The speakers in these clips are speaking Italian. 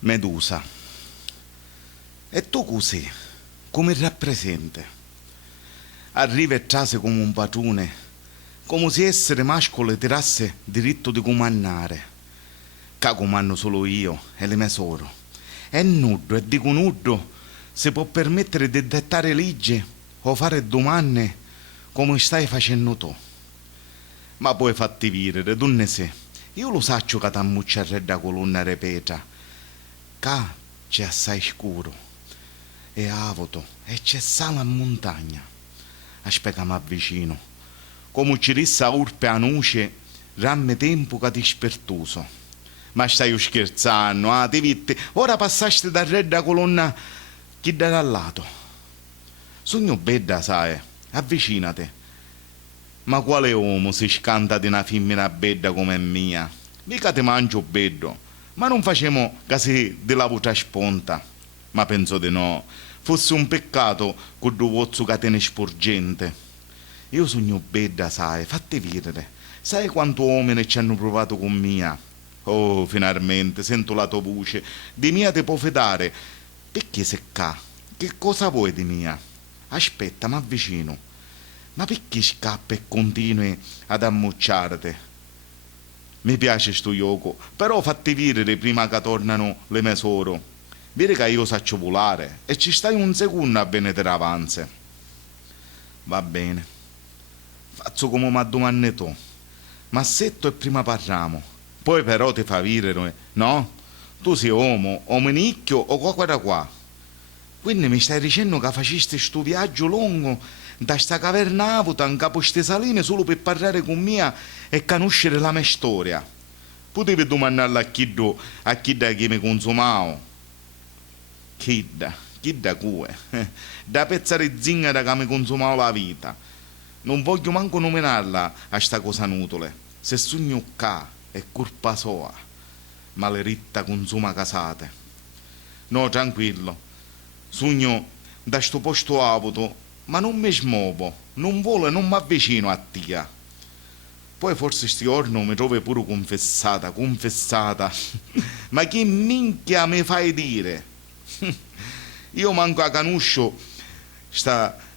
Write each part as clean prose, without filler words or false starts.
Medusa. E tu così, come rappresenti? Arriva e trase come un padrone, come se essere mascolo tirasse diritto di comandare. Che comando solo io e le mie soro. È nudo e dico nudo si può permettere di dettare leggi o fare domande come stai facendo tu. Ma poi fatti vivere, tu ne sei. Io lo saccio che t'ammucciare da colonna repeta. Che c'è assai scuro e avoto e c'è sala a montagna. Aspetta, mi avvicino. Come ci rissa urpe a nuce, ramme tempo che ti spertuso. Ma stai scherzando, ah, ti vitti? Ora passaste da re da colonna chi da lato. Sogno bedda, sai, avvicinate. Ma quale uomo si scanta di una femmina bedda come mia? Mica ti mangio beddo, ma non facemo casi di lavoro a sponta. Ma penso di no, fosse un peccato con due vozzo catene sporgente. Io sogno bedda, sai, fatti vedere. Sai quanto uomini ci hanno provato con mia? Oh, finalmente, sento la tua voce. Di mia ti può fidare. Perché secca? Che cosa vuoi di mia? Aspetta, mi avvicino. Ma perché scappi e continui ad ammucciarti? Mi piace sto gioco, però fatti vedere prima che tornano le mie soro. Vedi che io saccio volare e ci stai un secondo a venire avanti. Va bene. Faccio come mi domandi tu. Ma setto e prima parliamo. Poi però ti fa vivere, no? Tu sei uomo, o menicchio o qua da qua. Quindi mi stai dicendo che facesti sto viaggio lungo da sta caverna avuta in capo ste saline solo per parlare con mia e conoscere la mia storia? Potevi domandarla a chi da che mi consumavo. Chi da cue? Da pezza di zingara che mi consumavo la vita. Non voglio manco nominarla a sta cosa inutile. Se sogno qua è colpa sua, maleritta consuma casate. No, tranquillo, sogno da sto posto avuto, ma non mi smuovo, non volo e non mi avvicino a tia. Poi forse sti giorno mi trovo pure confessata. Ma che minchia mi fai dire? Io manco a canuscio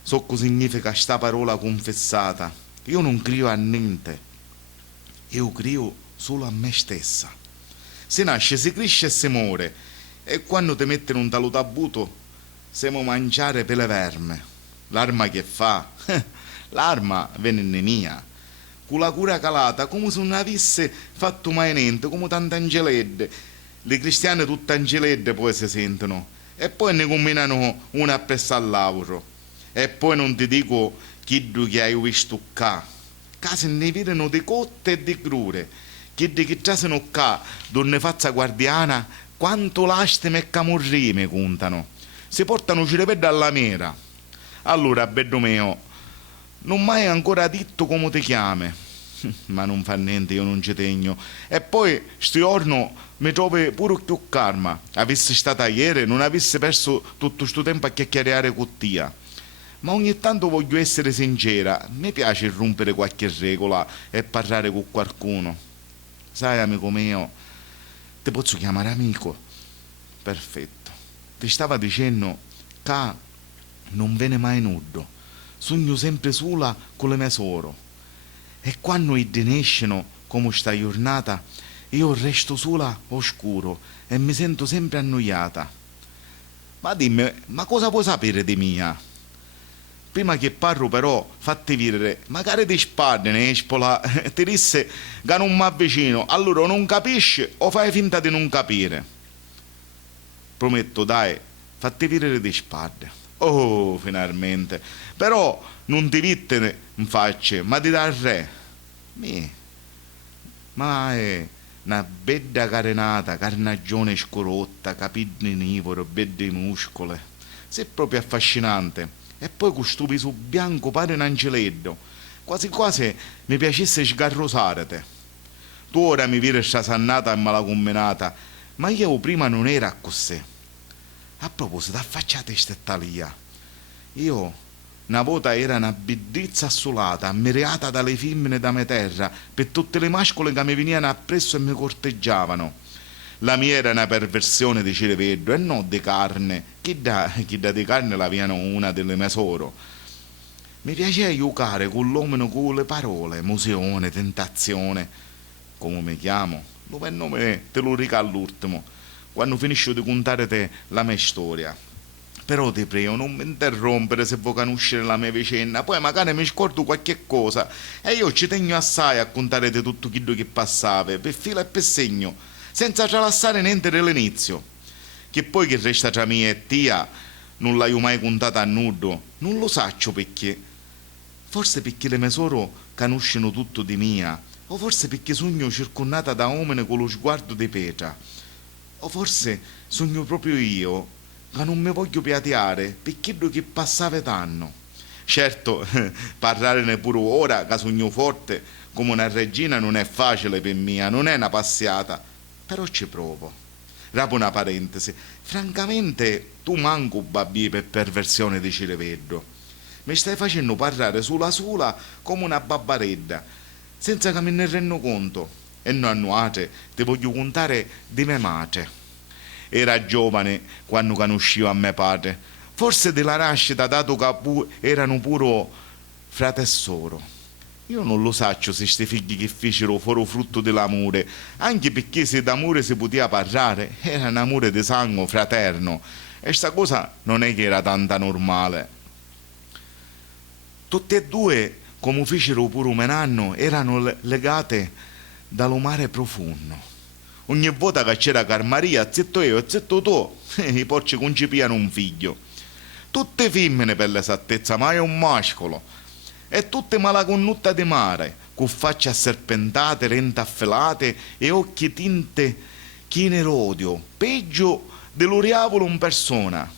so cosa significa sta parola confessata. Io non credo a niente, io credo solo a me stessa. Si nasce, si cresce e si muore, e quando ti mettono un talutabuto siamo mangiare per le verme. L'arma che fa? L'arma viene mia, con la cura calata, come se non avesse fatto mai niente, come tante angeledde. Le cristiane tutte angeledde poi si sentono, e poi ne combinano una appresso al lavoro. E poi non ti dico chi che hai visto qua, case ne vedono di cotte e di crure, che trasano qua, donne faccia guardiana, quanto lastime e camurrime contano, si portano cirevedda alla mera. Allora, bello mio, non mai ancora detto come ti chiami. Ma non fa niente, io non ci tegno. E poi, sto giorno, mi trovi pure più calma. Avessi stata ieri, non avessi perso tutto sto tempo a chiacchierare con tia. Ma ogni tanto voglio essere sincera, mi piace rompere qualche regola e parlare con qualcuno. Sai, amico mio, ti posso chiamare amico? Perfetto. Ti stava dicendo che non viene mai nudo, sogno sempre sola con le mie soro. E quando escono, come sta giornata, io resto sola oscuro e mi sento sempre annoiata. Ma dimmi, ma cosa vuoi sapere di mia? Prima che parlo però, fatti vedere, magari ti spalle, ne spola, ti disse che non mi avvicino, allora o non capisci o fai finta di non capire. Prometto, dai, fatti vedere di spalle. Oh, finalmente. Però non ti vittene in faccia, ma ti dà il re. Ma è una bella carenata, carnagione scorotta, capelli nivoro, belle muscole. Sei proprio affascinante. E poi con sto viso bianco pare un angeletto. Quasi quasi mi piacesse sgarrosarete. Tu ora mi vedi sta sannata e malacombinata, ma io prima non era così. A proposito, affacciate questa lia. Io una volta era una bellezza assolata, ammiriata dalle femmine da me terra, per tutte le mascole che mi venivano appresso e mi corteggiavano. La mia era una perversione di cireveddo e non di carne. Chi dà di carne la viene una delle mesoro. Mi piaceva giocare con l'uomo con le parole, musione, tentazione. Come mi chiamo? Dove il nome te lo rica all'ultimo, quando finisco di contare te la mia storia. Però ti prego, non mi interrompere se vuoi conoscere la mia vicenda, poi magari mi scordo qualche cosa e io ci tengo assai a contare di tutto quello che passava, per filo e per segno, senza tralasciare niente dall'inizio. Che poi che resta tra me e tia non l'hai mai contata a nudo, non lo saccio perché. Forse perché le mie soro conoscono tutto di mia, o forse perché sogno circondata da uomini con lo sguardo di pietra, o forse sogno proprio io che non mi voglio piateare per quello che passava tanto. Certo, parlare neppure ora che sogno forte come una regina non è facile per me, non è una passata, però ci provo. Rapo una parentesi, francamente tu manco babbi per perversione di cireveddo. Mi stai facendo parlare sola come una babbaredda, senza che me ne rendo conto. E non annuate, ti voglio contare di mia madre. Era giovane quando conoscevo a mio padre, forse della nascita, dato che erano pure frate e soro. Io non lo saccio se sti figli che fecero furono frutto dell'amore, anche perché se d'amore si poteva parlare, era un amore di sangue fraterno, e sta cosa non è che era tanta normale. Tutte e due, come fecero pure un anno, erano legate dallo mare profondo. Ogni volta che c'era Carmaria, zitto io e zitto tu, i porci concepivano un figlio. Tutte femmine per l'esattezza, mai un mascolo. E tutte malaconnutta di mare, con facce asserpentate, lente affilate e occhi tinte chine rodio, peggio dell'oriavolo in persona.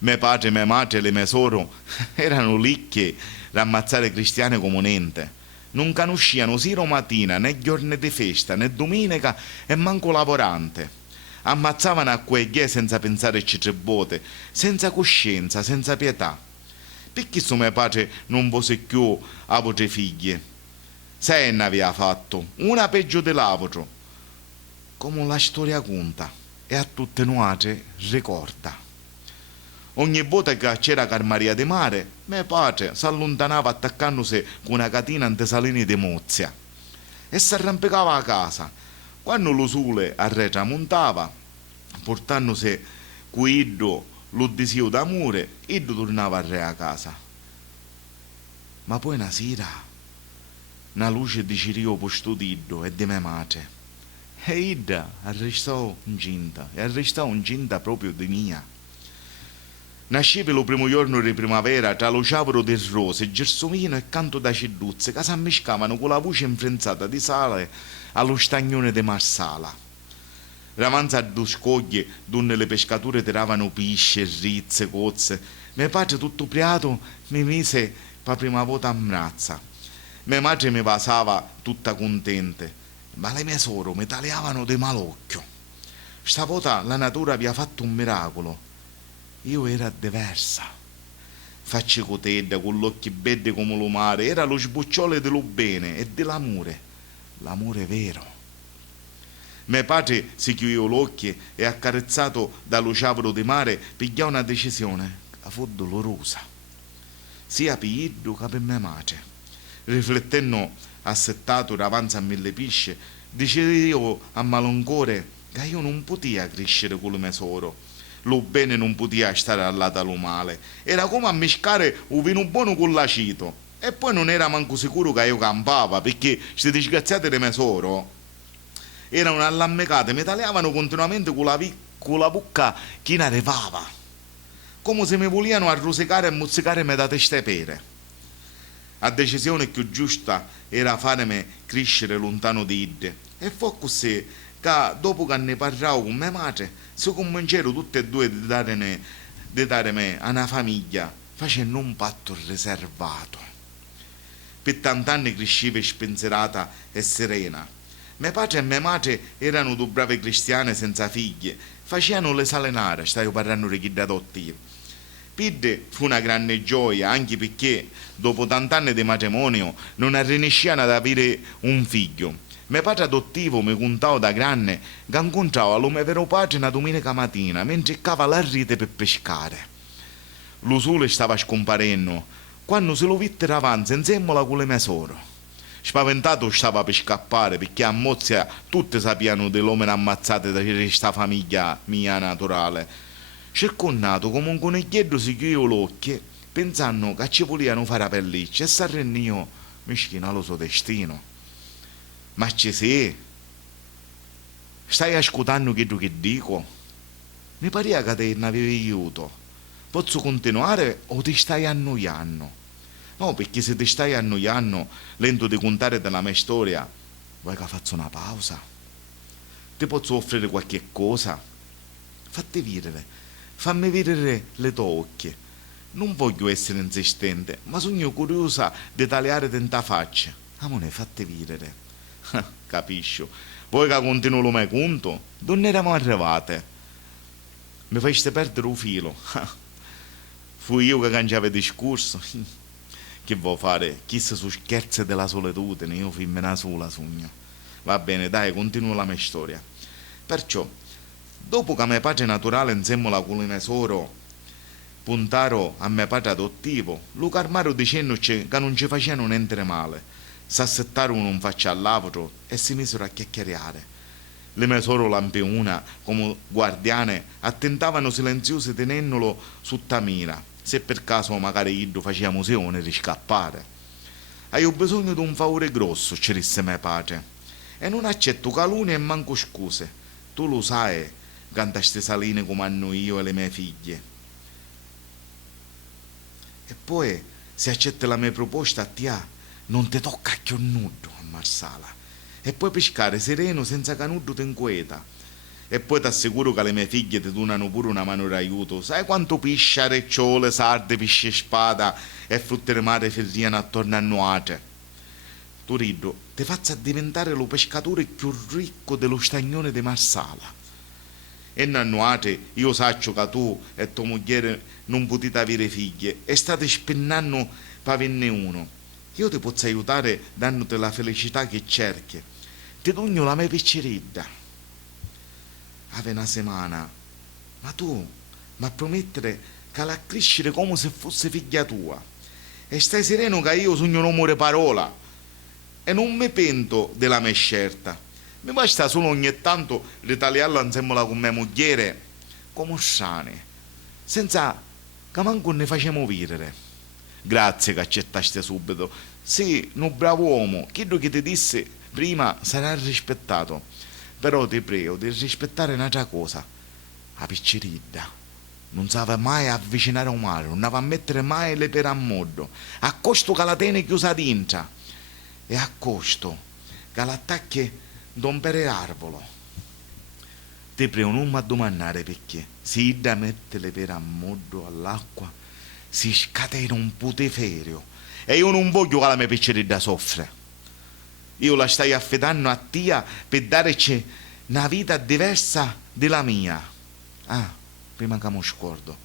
Mio padre, mia madre e le mie soro erano licchie rammazzare cristiane come niente. Non conosciano sera o mattina, né giorni di festa, né domenica e manco lavorante. Ammazzavano a quei gay senza pensare ci trebote, senza coscienza, senza pietà. Perché suo mio padre non fosse più a vostre figlie? Se ne aveva fatto, una peggio dell'altro. Come la storia conta, e a tutte noi ricorda. Ogni volta che c'era Carmaria di mare, mio padre si allontanava attaccandosi con una catena ante salini di Mozia e si arrampicava a casa. Quando lo sole a re tramontava, portandosi con lo desio d'amore, Iddo tornava a re a casa. Ma poi una sera, una luce di cirio posto d'Iddo e di mia madre, e Idda arrestò incinta, e arrestò incinta proprio di mia. Nasceva lo primo giorno di primavera tra lo sciavolo del rose, gelsomino e canto da ceduzze che si ammiscavano con la voce infrenzata di sale allo stagnone di Marsala. Davanti a due scoglie donde le pescature tiravano pesce, rizze, cozze, mio padre tutto ubriaco mi mise per prima volta a mrazza. Mia madre mi vasava tutta contente, ma le mie soro mi tagliavano di malocchio. Stavolta la natura aveva fatto un miracolo. Io era diversa. Facce cotedda, con gli occhi belli come lo mare, era lo sbocciole dello bene e dell'amore, l'amore vero. Mio padre si chiudeva l'occhio e, accarezzato dallo sciavolo di mare, pigliò una decisione che fu dolorosa, sia per Iddo che per mia madre. Riflettendo assettato davanti a mille pisce, dicevo a malincuore che io non potevo crescere con le mie soro. Lo bene non poteva stare al lato lo male, era come a miscare un vino buono con l'acito. E poi non era manco sicuro che io campava, perché queste disgraziate di mie soro erano allammecate, mi tagliavano continuamente con la bocca che ne arrivava, come se mi volevano arrosicare e mozzicare me da testa pere. La decisione più giusta era farmi crescere lontano di Idde, e fu così che dopo che ne parlavo con mia madre si convincero tutte e due di darmi a una famiglia facendo un patto riservato. Per tant'anni crescevo spensierata e serena. Mio padre e mia madre erano due brave cristiane senza figlie, facevano le salenare, stavo parlando di chi da adottivo. Per fu una grande gioia, anche perché dopo tant'anni di matrimonio non rinesciano ad avere un figlio. Mio padre adottivo mi contava da grande che incontrava il mio vero padre una domenica mattina mentre cava la rete per pescare. Lo sole stava scomparendo quando se lo vittero avanti insieme con le mie sore. Spaventato stava per scappare perché a Mozia tutti sapevano dell'uomo ammazzato da questa famiglia mia naturale. Circondato come un coniglietto si chiude l'occhio pensando che ci volevano fare la pelliccia e s'arrennio mischino allo suo destino. Ma ci sei? Stai ascoltando quello che dico? Mi pare che te ne avevi aiuto. Posso continuare o ti stai annoiando? No, perché se ti stai annoiando, lento di contare della mia storia, vuoi che faccia una pausa? Ti posso offrire qualche cosa? Fatti vedere, fammi vedere le tue occhie. Non voglio essere insistente, ma sono curiosa di tagliare tanta faccia. Amore, fatti vedere. Capisci? Voi che continuo lo mio conto? Non eravamo arrivate. Mi faceste perdere il filo. Fui io che cangiavo il discorso. Che vuoi fare? Chissà su scherzi della solitudine, io femmina sola sogno. Va bene, dai, continuo la mia storia. Perciò, dopo che mio padre naturale insieme alla colina soro puntaro a mio padre adottivo, lo calmarono dicendoci che non ci facevano niente male. S'assettarono un faccia all'altro e si misero a chiacchierare. Le mie soro lampiona, come guardiane, attentavano silenziose tenendolo sotto mira, se per caso magari io faceva musione di scappare. Hai bisogno di un favore grosso, ci disse mio padre, e non accetto calunnie e manco scuse. Tu lo sai, canta ste saline come hanno io e le mie figlie. E poi, se accetti la mia proposta a te, non ti tocca più nudo a Marsala e puoi pescare sereno senza che nudo ti inquieta. E poi ti assicuro che le mie figlie ti donano pure una mano d'aiuto. Sai quanto pesce, recciole, sarde, pesce spada e frutte di mare ferriano attorno a nuate? Tu rido, ti faccio diventare lo pescatore più ricco dello stagnone di Marsala. E nuate io saccio che tu e tua moglie non potete avere figlie e state spennando per averne uno. Io ti posso aiutare dandoti la felicità che cerchi. Ti dogno la mia picceretta. Ave una settimana, ma tu mi promettere che la crescere come se fosse figlia tua. E stai sereno che io sogno un uomo di parola. E non mi pento della mia scelta. Mi basta solo ogni tanto ritagliarla insieme con mia moglie come sane, senza che manco ne facciamo vivere. Grazie che accettaste subito. Sì, un bravo uomo, quello che ti disse prima sarà rispettato. Però ti prego di rispettare un'altra cosa. La piccerida non sa mai avvicinare un mare, non va a mettere mai le pere a modo. A costo che la tiene chiusa dentro. E a costo che l'attacchi d'un pere arvolo. Ti prego non mi domandare perché. Se Ida mette le pere a modo all'acqua, si scatena un putiferio e io non voglio che la mia picceretta soffre. Io la stai affidando a te per darci una vita diversa della mia. Ah, prima che mi scordo,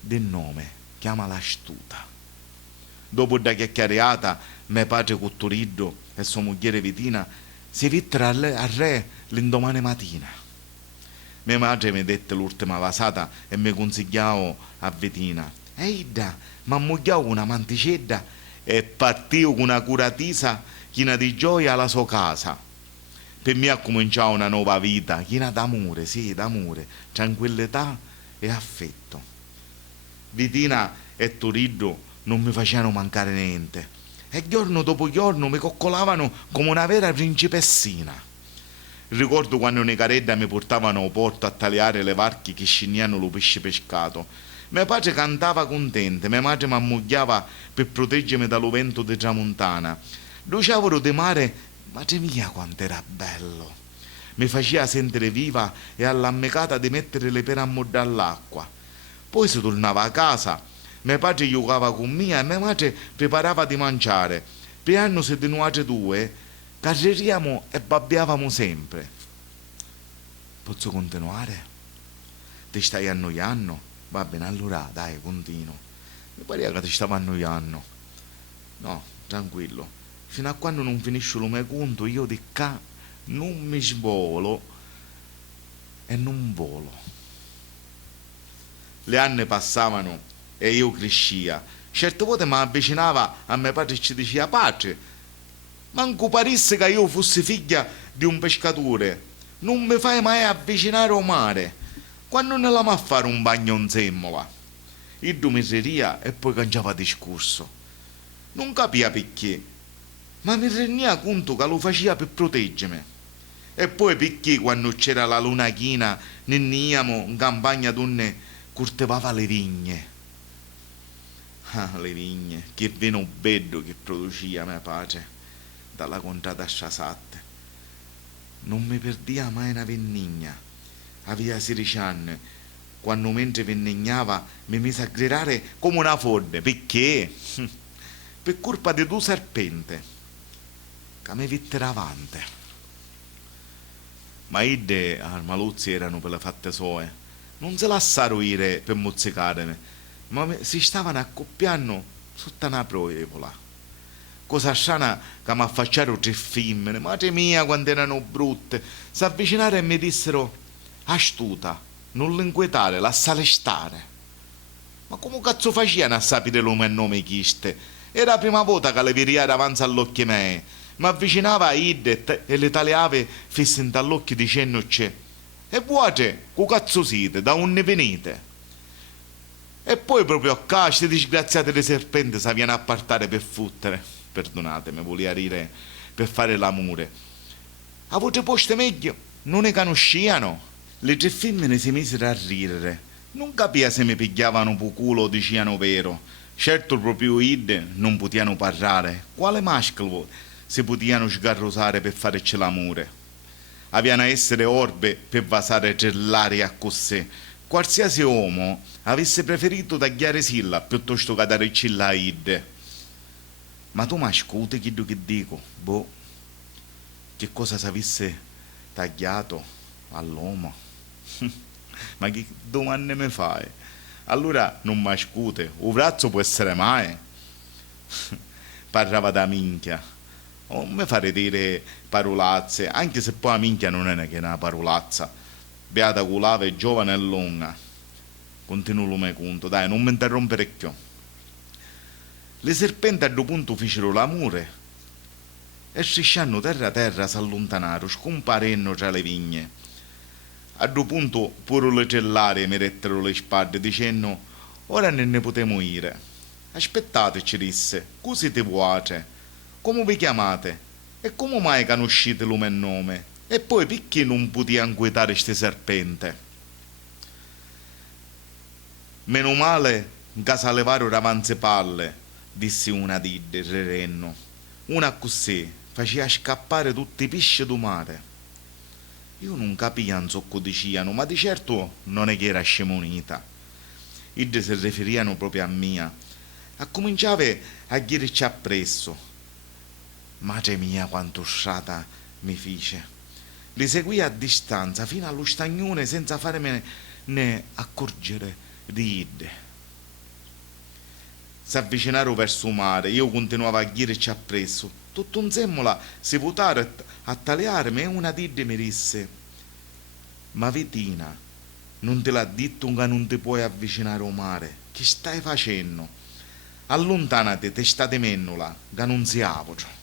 del nome, chiamala Astuta. Dopo da chiacchierata, mio padre Cottoriddo e sua moglie Vitina si vittero al re l'indomani mattina. Mia madre mi dette l'ultima vasata e mi consigliavo a Vitina. Eida, ma ammogliavo una manticedda e partio con una curatisa china di gioia alla sua casa. Per me ha cominciato una nuova vita, china d'amore, sì, d'amore, tranquillità e affetto. Vitina e Turiddu non mi facevano mancare niente e giorno dopo giorno mi coccolavano come una vera principessina. Ricordo quando Nicaredda mi portavano a porto a tagliare le varchi che scignano lo pesce pescato. Mio padre cantava contento, mia madre mi ammogliava per proteggermi dallo vento di tramontana. Lo sciavolo di mare, madre mia quanto era bello! Mi faceva sentire viva e all'ammecata di mettere le pere a moddare all'acqua. Poi si tornava a casa, mio padre giocava con me e mia madre preparava di mangiare. Per anno se di noi due carreriamo e babbiavamo sempre. Posso continuare? Ti stai annoiando? Va bene, allora dai, continuo. Mi pareva che ti stavo annoiando. No, tranquillo. fino a quando non finisce il mio conto io di qua non mi svolo e non volo. Le anni passavano e io crescia. Certe volte mi avvicinava a mio padre e ci diceva: padre, manco parisse che io fossi figlia di un pescatore, non mi fai mai avvicinare al mare, quando ne la a fare un bagno in semmola. Io mi riria e poi cangiava discorso. Non capiva perché, ma mi renia conto che lo faceva per proteggermi. E poi perché quando c'era la luna china, nenniamo in campagna donne coltivava le vigne. Ah, le vigne, che vino bello che produceva mio padre dalla contrada sciasatte. Non mi perdia mai una vennigna. Aveva 16 anni, quando mentre vennignava mi mise a gridare come una fonte. Perché? Per colpa di due serpente che mi vittero avanti. Ma idde al maluzzi erano per le fatte sue, non si lasciarono ire per mozzicarmi, ma si stavano accoppiando sotto una proevola. Cosa strana che mi affacciarono 3 femmine, madre mia quando erano brutte, si avvicinarono e mi dissero: astuta, non l'inquietare, lasciare stare. Ma come cazzo facevano a sapere il mio nome chiste? Era la prima volta che le viriva davanti all'occhio miei. Mi avvicinava a Iddet e le tagliava fisse all'occhio dicendoci: e vuote, che cazzo siete, da onde venite? E poi proprio a casa, queste disgraziate di serpenti si viene a partare per fottere. Perdonatemi, voleva dire per fare l'amore. Avete posto meglio? Non ne conosciano? Le 3 femmine si misero a ridere. Non capiva se mi pigliavano per culo o dicevano vero. Certo proprio Idde non potevano parlare. Quale maschio si potevano sgarrosare per farci l'amore? Avevano essere orbe per vasare per l'aria così. Qualsiasi uomo avesse preferito tagliare Silla piuttosto che dare cilla a Idde. Ma tu mi ascolti che dico? Boh, che cosa si avesse tagliato all'uomo? Ma che domande mi fai? Allora non mi ascolti, un braccio può essere mai? Parlava da minchia. Non mi fare dire parolazze, anche se poi la minchia non è che una parolazza. Beata culava è giovane e lunga. Continuo il mio conto, dai, non mi interrompere più. Le serpenti a due punto fecero l'amore e strisciando terra a terra si allontanarono, scomparendo tra le vigne. A due punto pure le cellari mi rettero le spalle dicendo: ora ne potremo ire. Aspettate, ci disse, così ti vuote, come vi chiamate e come mai conoscete il mio nome? E poi perché non potete inquietare ste serpente? Meno male che si levarono davanti palle, disse una didde rerenno. Una così faceva scappare tutti i pesci do mare. Io non capivo un zocco dicevano, ma di certo non è che era scemonita. Idde si riferivano proprio a mia. A cominciare a dirci appresso. Madre mia quanto strata mi fece. Li seguì a distanza fino allo stagnone senza farmene né accorgere di idde. Si avvicinarono verso il mare, io continuavo a dirci appresso. Tutto un semmola si votarono a tagliarmi e una didde mi disse: ma Vitina, non te l'ha detto che non ti puoi avvicinare al mare? Che stai facendo? Allontanati, testa di mennola, che non si apre.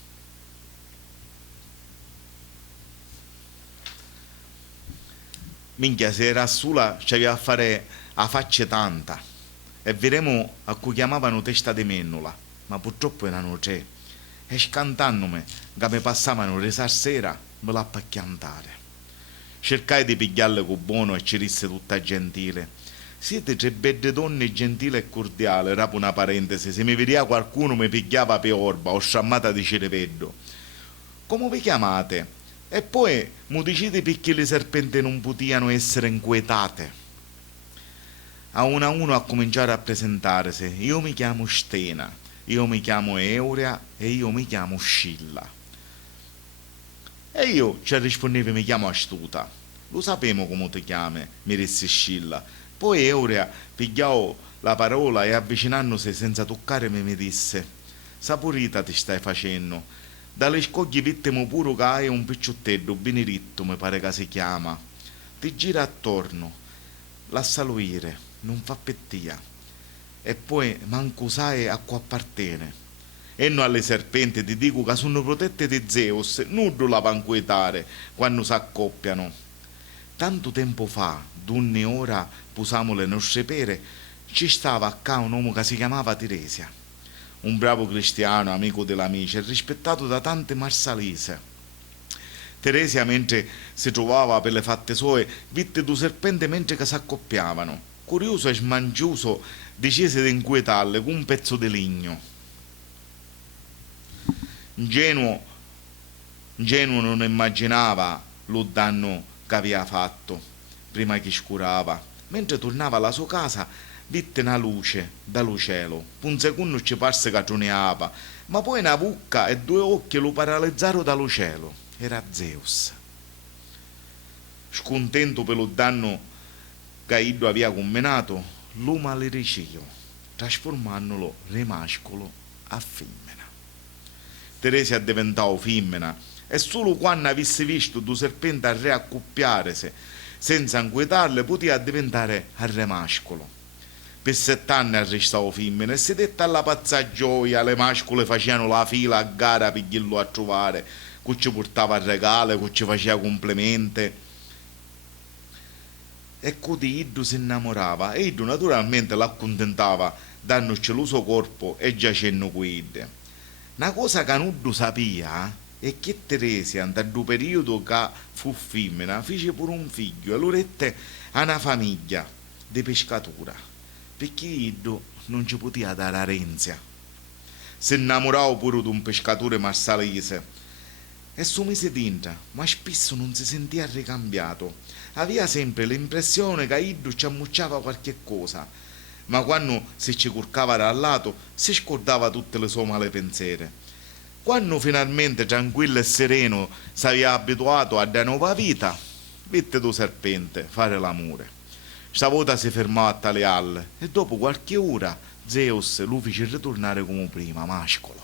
Minchia, se era sola c'aveva a fare a faccia tanta. E vedremo a cui chiamavano testa di mennola, ma purtroppo erano 3. E scantandomi che mi passavano resa sera, me l'ha a chiantare. Cercai di pigliarle con buono e ci disse tutta gentile: siete 3 belle donne gentili e cordiali. Rapo una parentesi, se mi vedeva qualcuno mi pigliava per orba o sciammata di cereveddo. Come vi chiamate? E poi mi dicete perché le serpenti non potevano essere inquietate. A uno a cominciare a presentarsi: io mi chiamo Stena, io mi chiamo Euria e io mi chiamo Scilla. E io ci rispondevo: mi chiamo Astuta. Lo sapevo come ti chiami, mi disse Scilla. Poi Euria pigliò la parola e avvicinandosi senza toccarmi mi disse: saporita ti stai facendo, dalle scoglie vittimo pure che hai un picciottello, Benedetto mi pare che si chiama. Ti gira attorno, lascia luire, non fa pettia. E poi manco sai a qua appartiene. E noi alle serpenti ti dico che sono protette di Zeus, nudo la panquetare quando si accoppiano. Tanto tempo fa, d'unne ora, pusamo le nostre pere, ci stava acca un uomo che si chiamava Teresia, un bravo cristiano, amico dell'amici, rispettato da tante marsalise. Teresia, mentre si trovava per le fatte sue, vitte due serpenti mentre che si accoppiavano. Curioso e smangiuso, decise di inquietarle con un pezzo di legno. Ingenuo non immaginava lo danno che aveva fatto prima che scurava. Mentre tornava alla sua casa, vitte una luce dallo cielo. Un secondo ci parse che troneava, ma poi una bucca e due occhi lo paralizzarono dallo cielo. Era Zeus. Scontento per lo danno che Iddo aveva combinato, lo maledeció, trasformandolo rimascolo a femmina. Teresia diventò femmina e solo quando avesse visto due serpenti a riaccoppiarsi senza inquietarle poteva diventare a re mascolo. Per 7 anni restò femmina e si dette alla pazza gioia, le mascole facevano la fila a gara per dirlo a trovare, che ci portava a regale, che ci faceva complimenti. E così Iddo si innamorava e Iddo naturalmente l'accontentava dandoci il suo corpo e giacendo con Iddo. Una cosa che non sapeva è che Teresia, nel periodo che fu femmina, fece pure un figlio e lo rette a una famiglia di pescatura, perché Iddo non ci poteva dare renzia. Si innamorò pure di un pescatore marsalese e su mise dentro, ma spesso non si sentiva ricambiato. Aveva sempre l'impressione che Iddo ci ammucciava qualche cosa, ma quando si ci curcava dal lato si scordava tutte le sue male pensieri. Quando finalmente tranquillo e sereno si aveva abituato a una nuova vita, vette due serpente fare l'amore. Stavolta si fermò a tale alle e dopo qualche ora Zeus lo fece ritornare come prima, mascolo.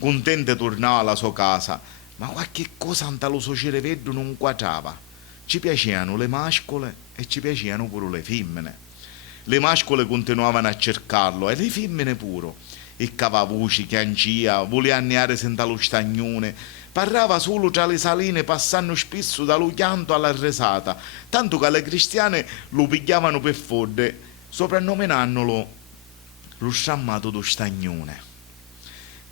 Contento tornò alla sua casa, ma qualche cosa dallo suo cervello non quadrava. Ci piacevano le mascole e ci piacevano pure le femmine. Le mascole continuavano a cercarlo e le femmine pure. Il cavavoci, chiancia, voleva anneare senza lo stagnone, parlava solo tra le saline passando spesso dallo chianto alla risata, tanto che le cristiane lo pigliavano per fodde, soprannominandolo lo sciammato do stagnone.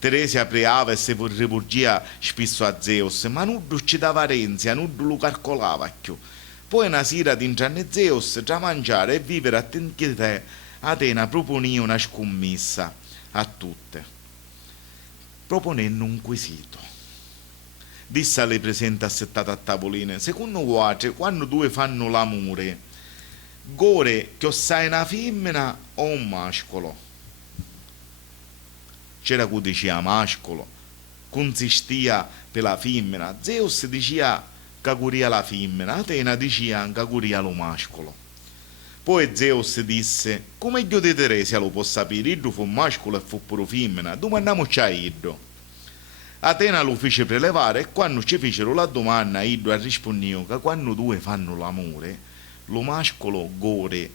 Teresia pregava e si rivolgeva spesso a Zeus, ma nudo ci dava renzia, nudo lo calcolava più. Poi una sera d'intrane Zeus, tra mangiare e vivere a tenere, Atena proponì una scommessa a tutte, proponendo un quesito. Disse alle presenti assettate a tavoline: secondo voi, quando due fanno l'amore, gore che ossai una femmina o un mascolo? C'era chi diceva mascolo, consistia per la femmina. Zeus diceva che curia la femmina, Atena diceva che curia lo mascolo. Poi Zeus disse: come io di Teresia lo può sapere, Iddo fu mascolo e fu pure femmina, domandiamoci a Iddo. Atena lo fece prelevare e quando ci fecero la domanda Iddo rispondeva che quando due fanno l'amore, lo mascolo gore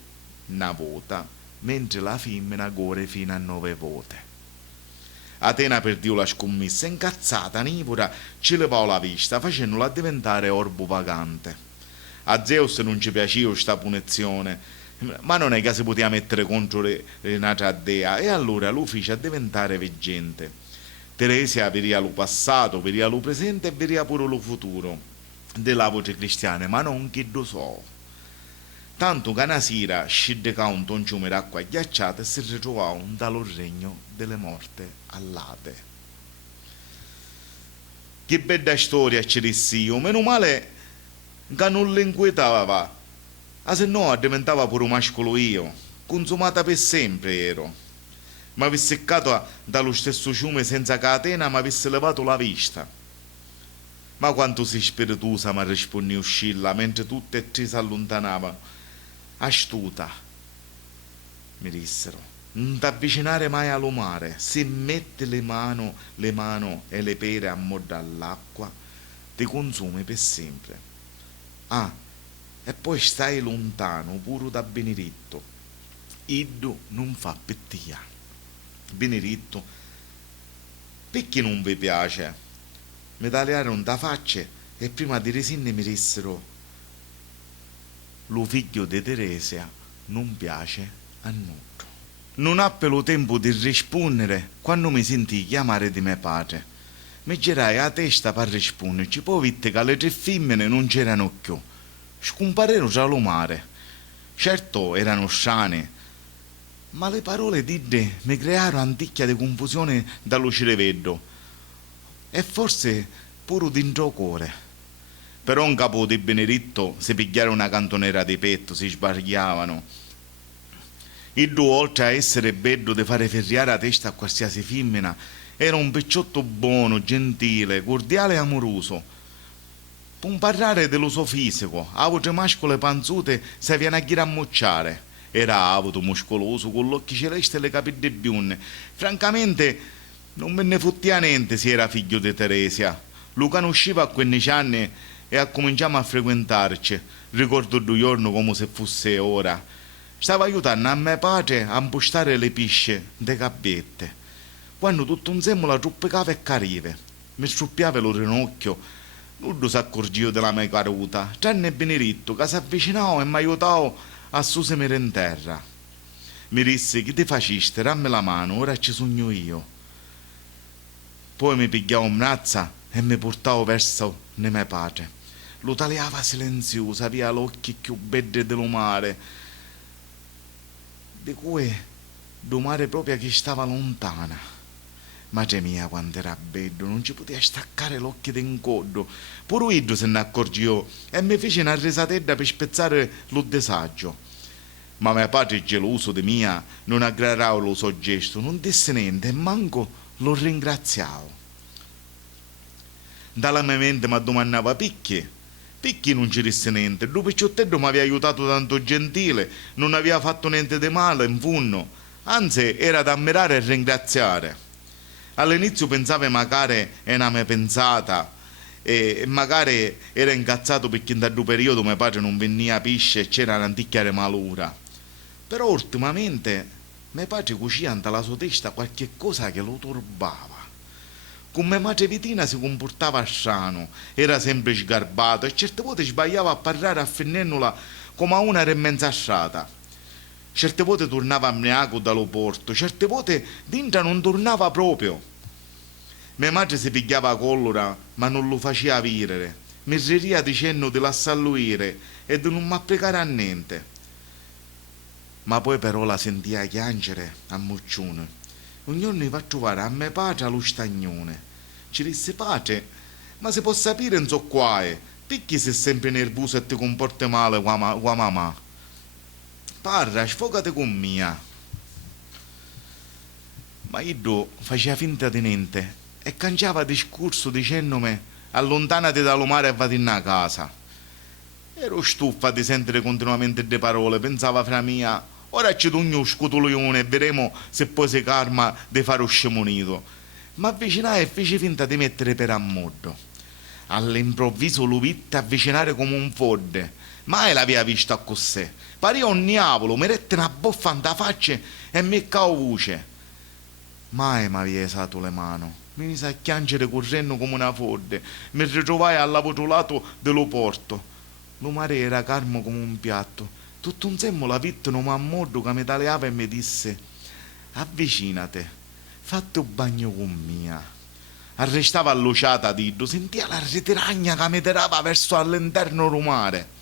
una volta, mentre la femmina gore fino a 9 volte. Atena perdì la scommessa, incazzata, nivora, ci levò la vista, facendola diventare orbo vagante. A Zeus non ci piaceva questa punizione, ma non è che si poteva mettere contro un'altra dea, e allora lo fece a diventare veggente. Teresia veria lo passato, veria lo presente e veria pure lo futuro della voce cristiana, ma non che lo so. Tanto che una sera scende un tonciume d'acqua ghiacciata e si ritrovò dallo regno delle morte all'Ade. Che bella storia ci dissi io, meno male che non l'inquietava, se no diventava pure mascolo io, consumata per sempre ero. Mi avesse seccato dallo stesso ciume senza che Atena mi avesse levato la vista. Ma quanto sei spiritosa, mi rispondì Scilla, mentre tutte e tre si allontanavano. Astuta, mi dissero, non ti avvicinare mai allo mare, se metti le mani e le pere a mo' dall'acqua, ti consumi per sempre. Ah, e poi stai lontano, pure da Benedetto. Iddo non fa pettia. Benedetto, perché non vi piace? Mi tagliarono da faccia e prima di resinne mi dissero: lo figlio di Teresia non piace a nulla. Non appi lo tempo di rispondere quando mi sentii chiamare di mio padre. Mi girai la testa per risponderci, poi vitte che le 3 femmine non c'erano più. Scomparirono tra lo mare. Certo erano strane, ma le parole dite mi crearono anticchia di confusione dallo cervello e forse pure dentro il cuore. Però un capo di Benedetto si pigliarono una cantonera di petto, si sbagliavano. Il due, oltre a essere bello di fare ferriare la testa a qualsiasi femmina, era un picciotto buono, gentile, cordiale e amoroso. Per parlare dello suo fisico, avuto mascole panzute si viene a ghirammucciare. Era avuto, muscoloso, con gli occhi celesti e le capille bionde. Francamente, non me ne fottia niente se era figlio di Teresia. Lo conosceva a 15 anni e cominciamo a frequentarci. Ricordo 2 giorni come se fosse ora. Stava aiutando a mio padre a impostare le pisce de gabbette. Quando tutto insieme la truppicava e carive. Mi struppiava lo rinocchio. Non si accorgeva della mia caduta, tranne Benedetto che si avvicinava e mi aiutava a susimere in terra. Mi disse: che ti faciste? Dammi la mano, ora ci sogno io. Poi mi pigliava un braccio e mi portava verso mio padre. Lo tagliava silenzioso, aveva gli occhi più belli dello mare, di cui do mare proprio che stava lontana. Madre mia, quanto era bello, non ci poteva staccare l'occhio d'incodo. Pure io se ne accorgiò e mi fece una risatella per spezzare lo disagio. Ma mio padre, geloso di mia, non aggradava lo suo gesto, non disse niente e manco lo ringraziavo. Dalla mia mente mi domandava perché non ci disse niente. Il picciottello mi aveva aiutato tanto gentile, non aveva fatto niente di male in fondo, anzi era da ammirare e ringraziare. All'inizio pensavo magari era una mia pensata e magari era incazzato perché in quel periodo mio padre non veniva a pesce e c'era un'anticchia malura. Però ultimamente mio padre cuciva alla sua testa qualche cosa che lo turbava. Con mia madre Vitina si comportava strano, era sempre sgarbato e certe volte sbagliava a parlare a Fennennola come a una remmenzastrata. Certe volte tornava amniaco dallo porto, certe volte dintra non tornava proprio. Mia madre si pigliava a collera, ma non lo faceva virere. Mi riria dicendo di lasciarlo ire e di non mi applicare a niente. Ma poi però la sentia piangere a moccione. Un giorno va a trovare a mio padre allo stagnone. Ci disse: padre, ma si può sapere non so qua, perché sei sempre nervoso e ti comporti male con la mamma? Parra, sfogati con mia. Ma io faceva finta di niente e cangiava discorso dicendomi: allontanati dallo mare e vado in casa. Ero stufa di sentire continuamente le parole, pensava fra mia: ora ci togno lo scutolione e vedremo se poi si calma di fare lo scemonito. Ma avvicinai e fece finta di mettere per ammodo. All'improvviso lo vitte avvicinare come un fodde. Mai l'aveva visto così. Pariva un diavolo, mi rette una boffa in faccia e mi cavo voce. Mai mi aveva esato le mani. Mi mise a piangere correndo come una fodde. Mi ritrovai all'altro lato dello porto. Lo mare era calmo come un piatto. Tutto insieme la vittono a modo che mi tagliava e mi disse: avvicinate, fate un bagno con mia. Arrestava alluciata Diddo, sentia la ritiragna che mi tirava verso all'interno del mare.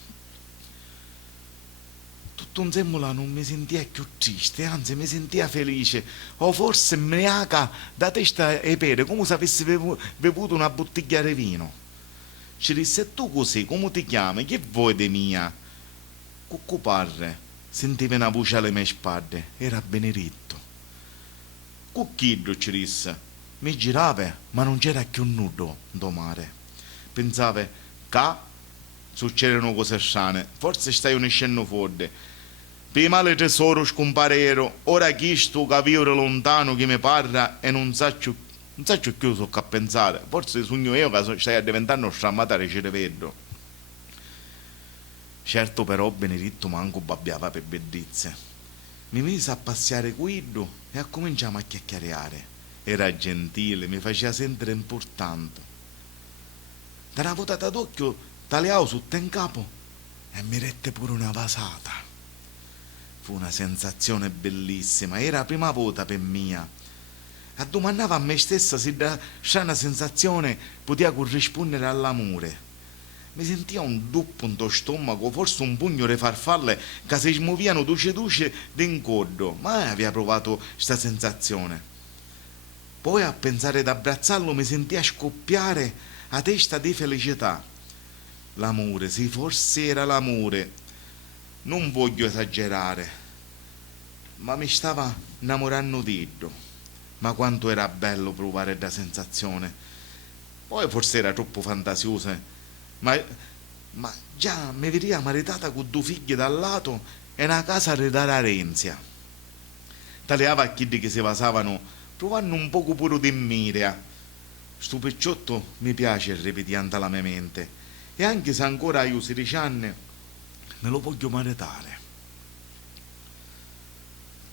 Tutto insieme non mi sentia più triste, anzi mi sentia felice, o forse mneaca da testa e pere, come se avessi bevuto una bottiglia di vino. Ci disse: tu così, come ti chiami? Che vuoi di mia? Cucù parre, sentiva una voce alle mie spalle, era Benedetto. Cucchiddo, ci disse. Mi girava, ma non c'era più nudo do mare. Pensava: ca succedono cose strane, forse stai uniscendo fuori. Prima le tesoro scomparero, ora chi sto che vivere lontano che mi parla e non sa più so che pensare. Forse sogno io che stai diventando strammata di cervello. Certo però Benedetto manco babbiava per bellezze. Mi mise a passeare guido e a cominciamo a chiacchierare. Era gentile, mi faceva sentire importante. Da una volta d'occhio tagliavo sotto in capo e mi rette pure una vasata. Fu una sensazione bellissima, era la prima volta per mia. E domandavo a me stessa se da strana sensazione poteva corrispondere all'amore. Mi sentia un duppo in to stomaco, forse un pugno di farfalle che si smuovevano duce d'incodo. Mai aveva provato questa sensazione. Poi a pensare d'abbracciarlo mi sentia scoppiare a testa di felicità. L'amore, sì, forse era l'amore. Non voglio esagerare, ma mi stava innamorando di Dio. Ma quanto era bello provare da sensazione. Poi forse era troppo fantasiosa. Ma già mi veniva maritata con due figli dal lato e una casa da Renzia. Tagliava a chi che si basavano, provando un poco pure di invidia. Sto picciotto mi piace ripetiando alla mia mente, e anche se ancora ho 16 anni, me lo voglio maritare.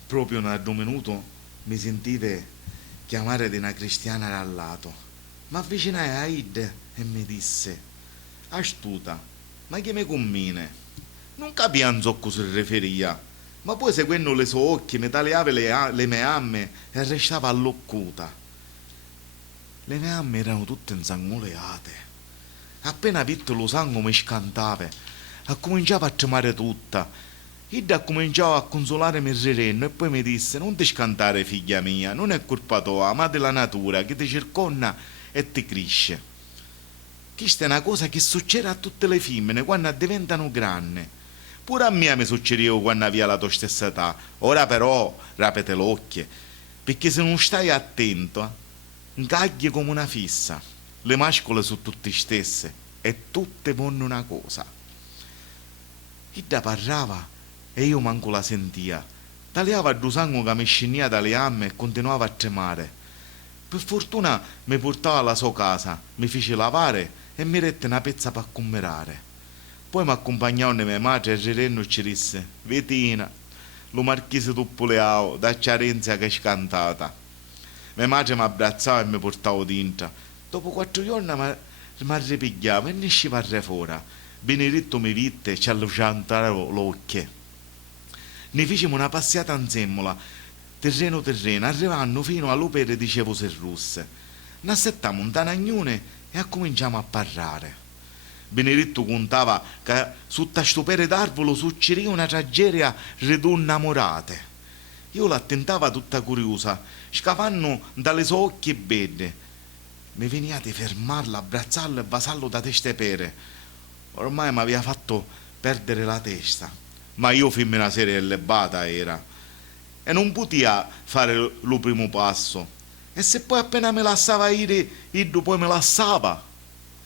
Proprio nel minuto mi sentivo chiamare di una cristiana dal lato. Mi avvicinai a Id e mi disse: astuta, ma che mi combine? Non capivo a cosa si riferia, ma poi seguendo le sue occhi mi tagliava le mie amme e restava alloccuta. Le mie amme erano tutte insanguoleate. Appena visto lo sangue mi scantava, ha cominciato a tremare tutta. Ida ha cominciato a consolarmi il sereno e poi mi disse: non ti scantare figlia mia, non è colpa tua, ma della natura che ti circonda e ti cresce. Questa è una cosa che succede a tutte le femmine quando diventano grandi. Pure a me mi succedeva quando aveva la tua stessa età. Ora però rapete l'occhio, perché se non stai attento, ingagli come una fissa. Le mascole sono tutte stesse e tutte vanno una cosa. Ida parlava e io manco la sentia. Tagliava due sangue che mi scinia dalle amme e continuava a tremare. Per fortuna mi portava alla sua casa, mi fece lavare e mi rette una pezza per commerare. Poi mi accompagnò mia madre e il Renno ci disse: Vetina, lo marchese Tuppuleao, da Ciarenzia che è scantata. Mia madre mi abbracciava e mi portava dentro. Dopo 4 giorni mi ripigliava e ne usciva fuori. Benedetto mi vitte e ci alluciantava l'occhio. Ne fecimo una passata insieme, terreno, arrivando fino all'opere di Cevo Serrusse. Ne assettammo un tanagnone e cominciamo a parlare. Benedetto contava che sotto sto pere d'arvolo succedeva una tragedia di due innamorate. Io l'attentava tutta curiosa, scavando dalle sue occhi belle. Mi veniva di fermarla, abbracciarlo e basarlo da testa e pere. Ormai mi aveva fatto perdere la testa, ma io femmina seria e lebata era, e non poteva fare lo primo passo. E se poi appena me lasciava ire, io poi me lasciava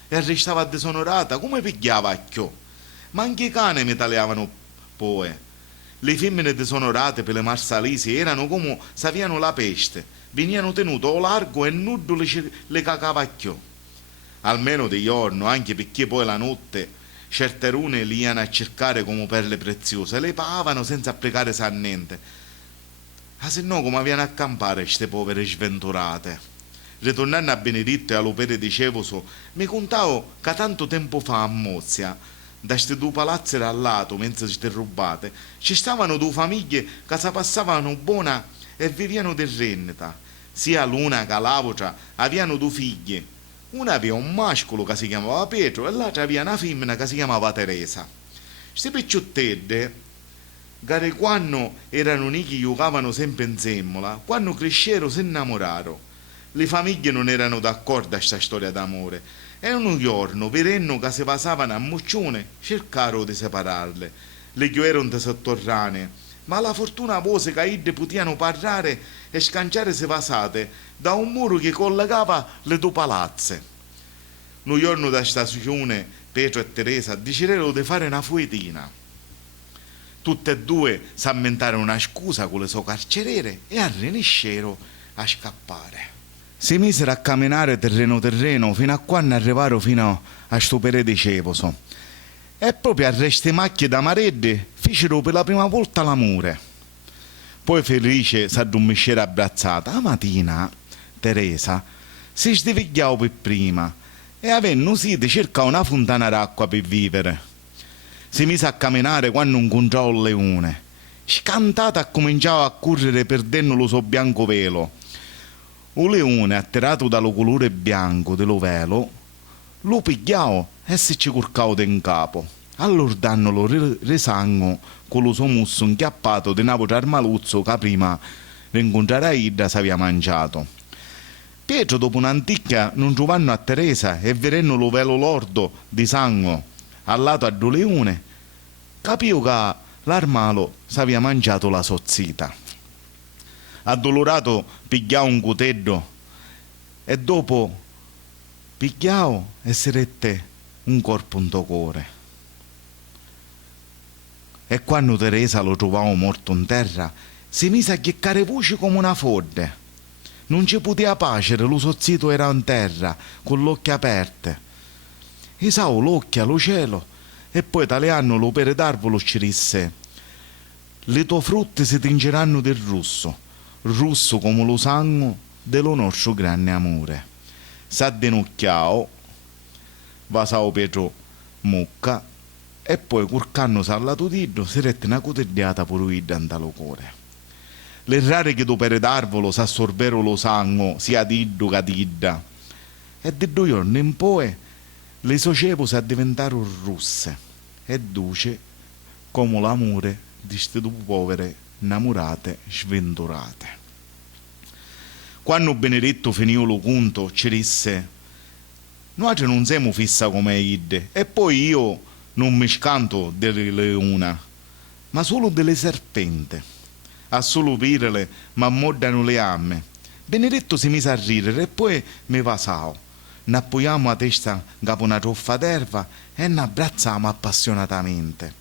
e restava disonorata, come pigliava a chiò. Ma anche i cani mi tagliavano poi. Le femmine disonorate per le marsalisi erano come se avevano la peste, venivano tenute o largo e nudo le cacava a chiò. Almeno di giorno, anche perché poi la notte certe rune li iano a cercare come perle preziose, le pagavano senza applicare a niente. Ah, se no come avevano a campare queste povere sventurate. Ritornando a Benedetto e all'opere di Cevoso, mi contavo che tanto tempo fa a Mozia, da questi due palazzi al lato, mentre ci rubate, ci stavano due famiglie che si passavano buona e vivevano di rendita. Sia l'una che l'altra avevano due figlie. Una aveva un mascolo che si chiamava Pietro e l'altra aveva una femmina che si chiamava Teresa. Questi picciottelli, che quando erano nati giocavano sempre insieme, quando crescero si innamorarono. Le famiglie non erano d'accordo a questa storia d'amore e un giorno, vedendo che si passavano a muccione, cercarono di separarle. Le erano di sotterranee, ma la fortuna vose che idde potevano parlare e scanciare se passate da un muro che collegava le due palazze. Un giorno da stazione Pietro e Teresa decisero di fare una fuetina. Tutte e due s'ammentarono una scusa con le sue carceriere e arriniscero a scappare. Si misero a camminare terreno fino a quando arrivarono fino a sto perede cevoso. E proprio a resti macchie da maredde fecero per la prima volta l'amore. Poi felice s'addormiscero abbracciata. A mattina Teresa si svegliò per prima e avendo uscito cercò una fontana d'acqua per vivere. Si mise a camminare quando incontrò il leone. Scantata cominciava a correre perdendo lo suo bianco velo. Il leone, attirato dal colore bianco dello velo, lo pigliò e si ci curcò in capo. Allora danno lo risango con lo suo musso inchiappato di una voce armaluzzo che prima di incontrare Aida si aveva mangiato. Pietro, dopo un'antica, non trovando a Teresa e vedendo lo velo lordo di sangue al lato a leone, capì che l'armalo si aveva mangiato la sozzita. Addolorato pigliò un cutello e dopo pigliò e si rette un corpo in to cuore. E quando Teresa lo trovò morto in terra, si mise a chiccare voce come una fodde. Non ci poteva pacere, lo sozzito era in terra, con l'occhio aperto. Isao l'occhio allo cielo e poi tale anno lo pere d'arvolo ci disse: le tue frutte si tingeranno del rosso, rosso come lo sangue dello nostro grande amore. S'addenocchiao, vasao Pietro mucca e poi curcannosi al lato dietro si rette una cotegliata pure andalo cuore. Le rare che do pere d'arvolo s'assorbero lo sangue sia diddo che didda e di 2 giorni in poi le socevo si addiventarono russe e duce come l'amore di ste due povere innamorate sventurate. Quando Benedetto finì lo conto ci disse: noi non siamo fissa come Idde e poi io non mi scanto delle leona ma solo delle serpente. A solo virele ma mordano le amme. Benedetto si mise a ridere e poi mi vasao. N'appoggiamo la testa capo una toffa d'erba e n'abbracciamo appassionatamente.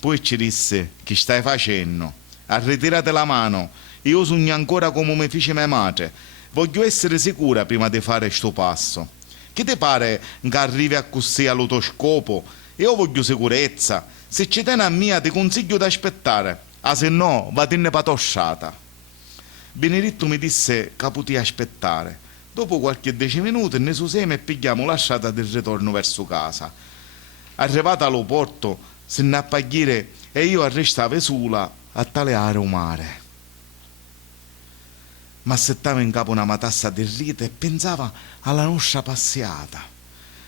Poi ci disse: che stai facendo? Arritirate la mano, io sogno ancora come mi fece mia madre. Voglio essere sicura prima di fare sto passo. Che ti pare che arrivi a così allo tuo scopo? Io voglio sicurezza. Se ci tieni a mia ti consiglio di aspettare, se no vadine patosciata. Benedetto mi disse che potevi aspettare. Dopo qualche 10 minuti ne suseme e pigliamo la strada del ritorno verso casa. Arrivata allo porto, se ne appaghire e io arrestavo sola a taleare un mare. Ma assettava in capo una matassa di rite e pensava alla nostra passeggiata.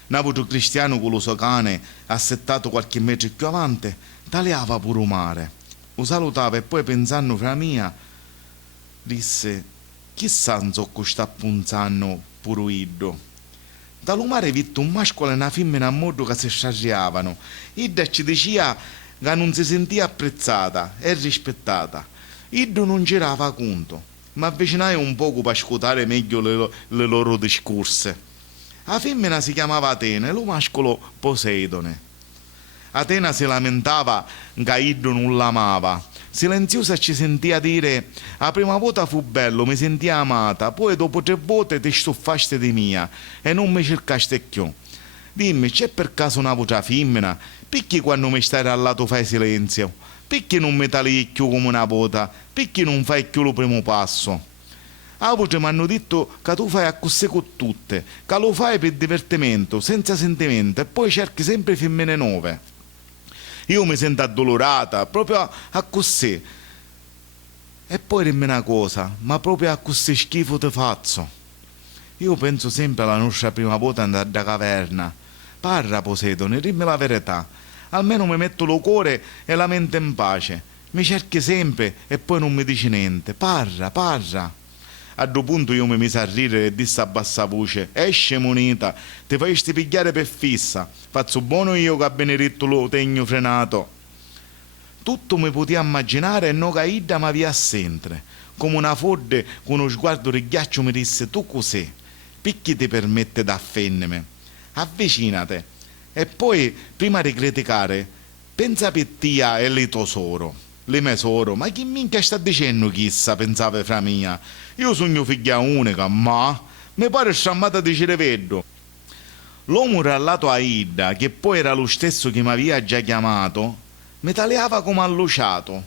N'avuto cristiano con lo suo cane, assettato qualche metro più avanti, taleava pure un mare. Lo salutava e poi pensando fra mia, disse: chissà non so che sta punzando pure iddo. Dall'umare vitto un mascolo e una femmina a modo che si sciarriavano. Idda ci diceva che non si sentiva apprezzata e rispettata. Iddo non girava conto, ma avvicinai un poco per ascoltare meglio le loro discorse. La femmina si chiamava Atena e lo mascolo Poseidone. Atena si lamentava che Iddo non l'amava. Silenziosa ci sentia dire: la prima volta fu bello, mi sentia amata, poi dopo 3 volte ti stuffaste di mia e non mi cercaste più. Dimmi, c'è per caso una voce femmina? Perché quando mi stai al lato fai silenzio? Perché non mi tali più come una volta? Perché non fai più lo primo passo? A voce mi hanno detto che tu fai a così con tutte, che lo fai per divertimento, senza sentimento, e poi cerchi sempre femmine nuove. Io mi sento addolorata, proprio a così. E poi dimmi una cosa, ma proprio a così schifo ti faccio. Io penso sempre alla nostra prima volta andare da caverna. Parla, Poseidone, dimmi la verità. Almeno mi metto lo cuore e la mente in pace. Mi cerchi sempre e poi non mi dici niente. Parla, parla. A due punto io mi misi a ridere e disse a bassa voce: esce moneta, ti faresti pigliare per fissa, faccio buono io che a Benedetto lo tegno frenato. Tutto mi potevo immaginare e no caida ma via sempre. Come una fodde con uno sguardo di ghiaccio mi disse: tu cos'è? Perché ti permette d'affenneme? Avvicinate. E poi, prima di criticare, pensa per tia e le tesoro, le mesoro, ma chi minchia sta dicendo chissà, pensava fra mia. Io sogno figlia unica, ma mi pare strammata di cireveddo. L'uomo rallato a Ida, che poi era lo stesso che mi aveva già chiamato, mi tagliava come alluciato.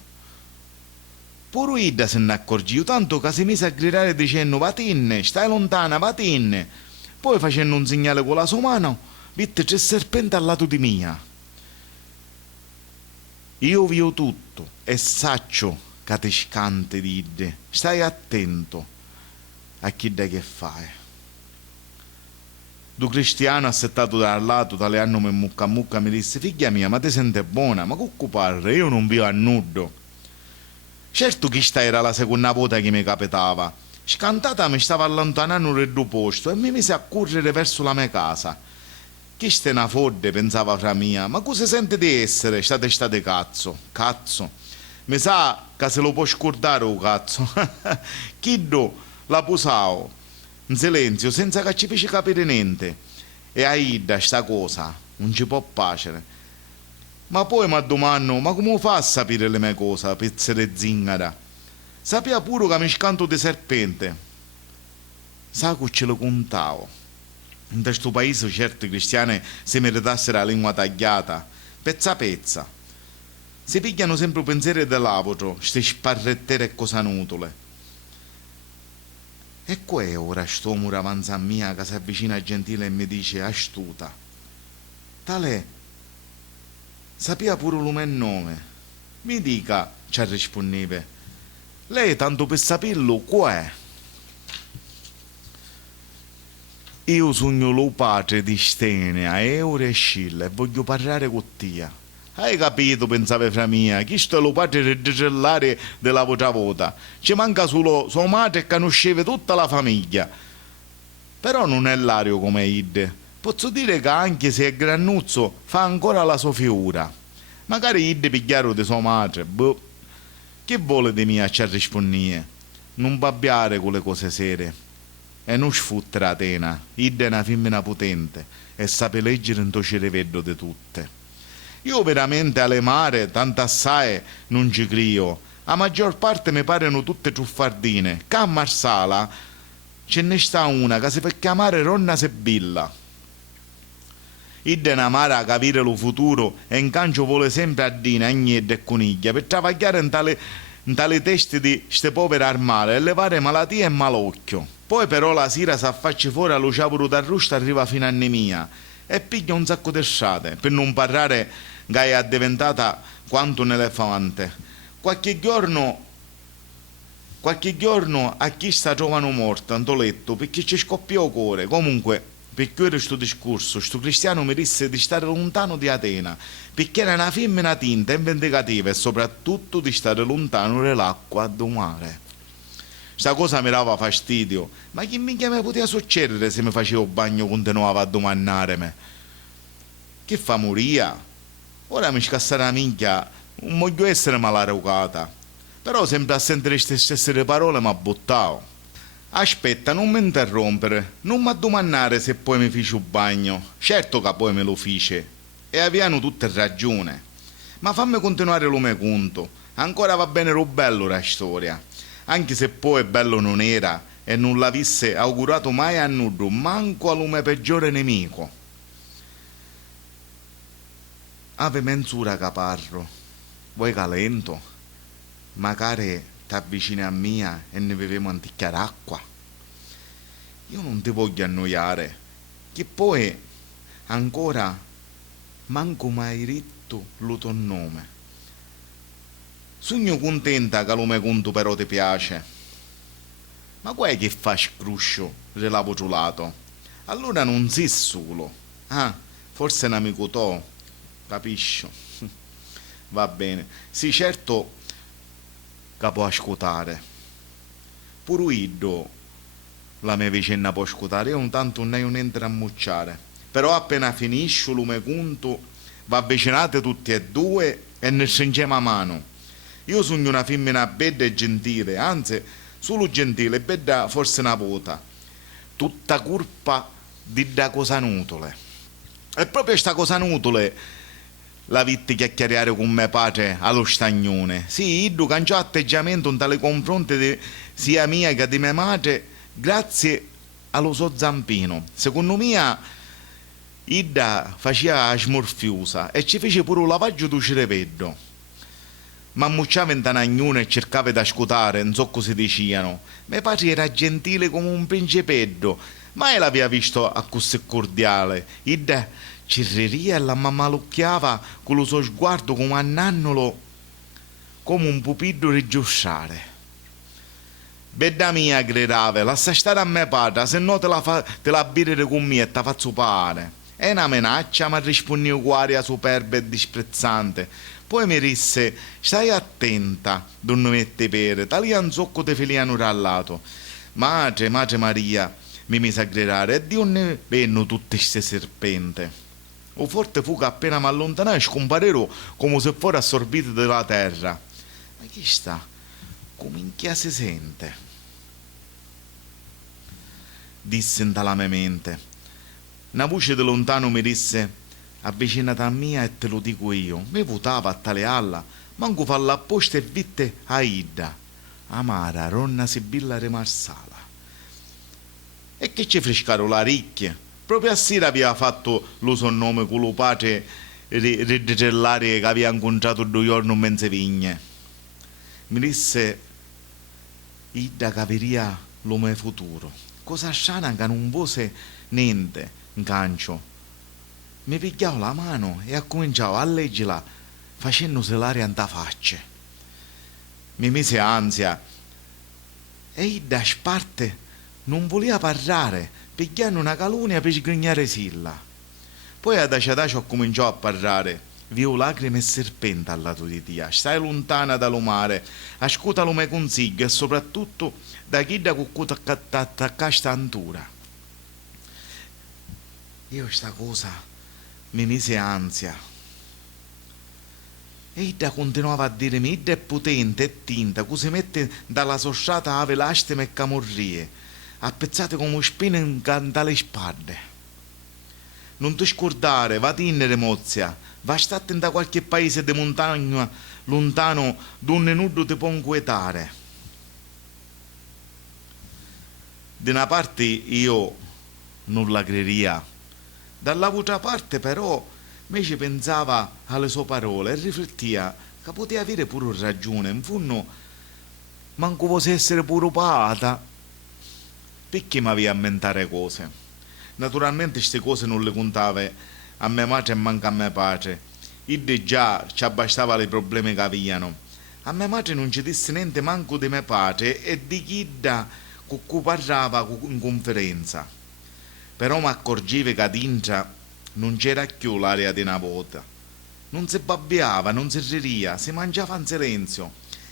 Pure Ida se ne accorgiva, tanto che si mise a gridare dicendo «Vatinne, stai lontana, vatinne!» Poi facendo un segnale con la sua mano, vide tre serpenti al lato di mia. Io vio tutto e saccio che ti scante di Ida. Stai attento a chi da che fai. Du cristiano assettato dal lato, tagliandomi mucca a mucca, mi disse «Figlia mia, ma ti sente buona? Ma che parli? Io non vivo a nudo!» Certo che sta era la seconda volta che mi capitava. Scantata mi stava allontanando dal tuo posto e mi mise a correre verso la mia casa. Chi sta una fodde, pensava fra mia, ma cosa sente di essere sta testa di cazzo? Cazzo. Mi sa che se lo può scordare o cazzo. Chiddo la posavo in silenzio senza che ci fece capire niente. E a Ida sta cosa non ci può piacere. Ma poi mi domando, ma come fa a sapere le mie cose, pezzere zingara? Sapeva pure che mi scanto di serpente. Sa che ce lo contavo. In questo paese certi cristiani si meritassero la lingua tagliata, pezza a pezza. Si pigliano sempre pensieri dell'avotro, ste sparrettere e cosa inutile. E qua è ora st'uomo davanti a mia che si avvicina gentile e mi dice astuta. Tale sapeva pure il mio nome. Mi dica, ci rispondeva, lei tanto per saperlo qua è. Io sogno lo padre di Stenia, Eure e Scilla, e voglio parlare con tia. Hai capito, pensava fra mia, chi sto è lo padre del decellare della vostra vota. Ci manca solo sua madre che conosceva tutta la famiglia. Però non è l'ario come Ide. Posso dire che anche se è grannuzzo fa ancora la sua figura. Magari Ide pigliaro di sua madre, boh. Che vuole di mia ci rispondie? Non babbiare con le cose serie. E non sfuttere a tena. Ide è una femmina potente e sape leggere in to cereveddo di tutte. Io veramente alle mare, tanto assai, non ci crio. A maggior parte mi parano tutte truffardine. Che a Marsala ce ne sta una che si fa chiamare Ronna Sebilla. Ide è una mara a capire lo futuro e in cancio vuole sempre a dina, agnette e coniglia per travagliare in tale teste di ste povere armate e levare malattie e malocchio. Poi però la sera si affaccia fuori allo ciavolo d'arrusto arriva fino a Nemia e piglia un sacco di strade, per non parlare che è diventata quanto un elefante. Qualche giorno a chi sta trovano morta in letto perché ci scoppiò il cuore. Comunque, per chiudere questo discorso, sto cristiano mi disse di stare lontano di Atena, perché era una femmina tinta e vendicativa e soprattutto di stare lontano dall'acqua del mare. Sta cosa mi dava fastidio, ma che minchia mi poteva succedere se mi facevo bagno e continuava a domandarmi? Che fa moria? Ora mi scassare la minchia, non voglio essere maleducata, però sempre a sentire queste stesse parole mi ha buttato. Aspetta, non mi interrompere, non mi domandare se poi mi fece un bagno. Certo che poi me lo fece, e avevano tutte ragione. Ma fammi continuare lo mio conto, ancora va bene lo bello la storia. Anche se poi bello non era e non l'avesse augurato mai a nudo, manco al mio peggiore nemico. Ave menzura caparro, vuoi calento? Magari t'avvicini a mia e ne beviamo anticchiare acqua. Io non ti voglio annoiare, che poi ancora manco mai ritto lo tuo nome. Sogno contenta che lo mio conto però ti piace. Ma qua è che fa scruscio, relavo giulato. Allora non sei solo. Ah, forse è un amico tuo, capisci? Va bene. Sì, certo che può ascoltare. Pure io la mia vicina può ascoltare. Io intanto non ho niente a mucciare. Però appena finisce lo mio conto, va avvicinate tutti e due e ne stringiamo a mano. Io sogno una femmina bella e gentile, anzi, solo gentile, bella forse una vota. Tutta colpa di da cosa inutile. E proprio sta cosa inutile la vitte chiacchierare con mio padre allo stagnone. Sì, iddu cangiò atteggiamento in tale confronto sia mia che di mia madre grazie allo suo zampino. Secondo me, idda faceva smorfiusa e ci fece pure un lavaggio di cervello. Ma mucciava in tanagnone e cercava di ascoltare, non so cosa dicevano. Mio padre era gentile come un principetto, mai l'aveva visto a così cordiale. Idda cirreria e la mammalucchiava con lo suo sguardo come a nannolo, come un pupillo rigiosciare. Bedda mia, gridava, lascia stare a mio padre, se no te la birere con me e ti faccio pare. È una minaccia, ma rispondeva con aria superba e disprezzante. Poi mi disse, stai attenta, non mette pere, tali anzocco te filiano rallato. Madre Maria, mi mise a gridare, e Dio ne venno tutte queste serpente. O forte fu che appena mi allontanai scomparero come se fosse assorbito dalla terra. Ma chi sta? Come minchia si sente? Disse dalla mia mente. Una voce da lontano mi disse, avvicinata a mia e te lo dico io. Mi votava a tale alla, manco falla apposta e vitte Aida, amara, ronna Sibilla Remarsala. E che ci frescaro la ricchia? Proprio a sera aveva fatto lo sonnome con lo padre Reddellare che aveva incontrato 2 giorni in mezze vigne. Mi disse, Ida caveria lo mio futuro. Cosa strana che non vose niente, in cancio. Mi pigliavo la mano e cominciavo a leggerla facendosi l'aria in faccia. Mi mise ansia e da sparte non voleva parlare, pigliando una calunnia per sgrignare silla. Poi adagio cominciò a parlare. Vio lacrime e serpente al lato di Tia. Stai lontana dallo mare, ascolta lo mio consiglio e soprattutto da chi da cuccuta attacca sta antura. Io sta cosa mi mise ansia. E Ida continuava a dirmi, Ida è potente e tinta, così mette dalla sosciata ave lastime e camorrie, appezzate come spine in dalle spade. Non ti scordare, va a tinnere mozia, va a stare da qualche paese di montagna lontano donde nudo ti può inquietare. Da una parte io non la creria, dall'altra parte però mi ci pensava alle sue parole e riflettia che poteva avere pure ragione, in fondo manco fosse essere pure pata, perché mi aveva a mentare cose. Naturalmente queste cose non le contava a mia madre e manca a mio padre. Io già ci abbastava i problemi che avevano. A mia madre non ci disse niente manco di mio padre e di chi da con cui parlava in conferenza. Però mi accorgevo che dentro non c'era più l'aria di una volta. Non si babbiava, non si riria, si mangiava in silenzio.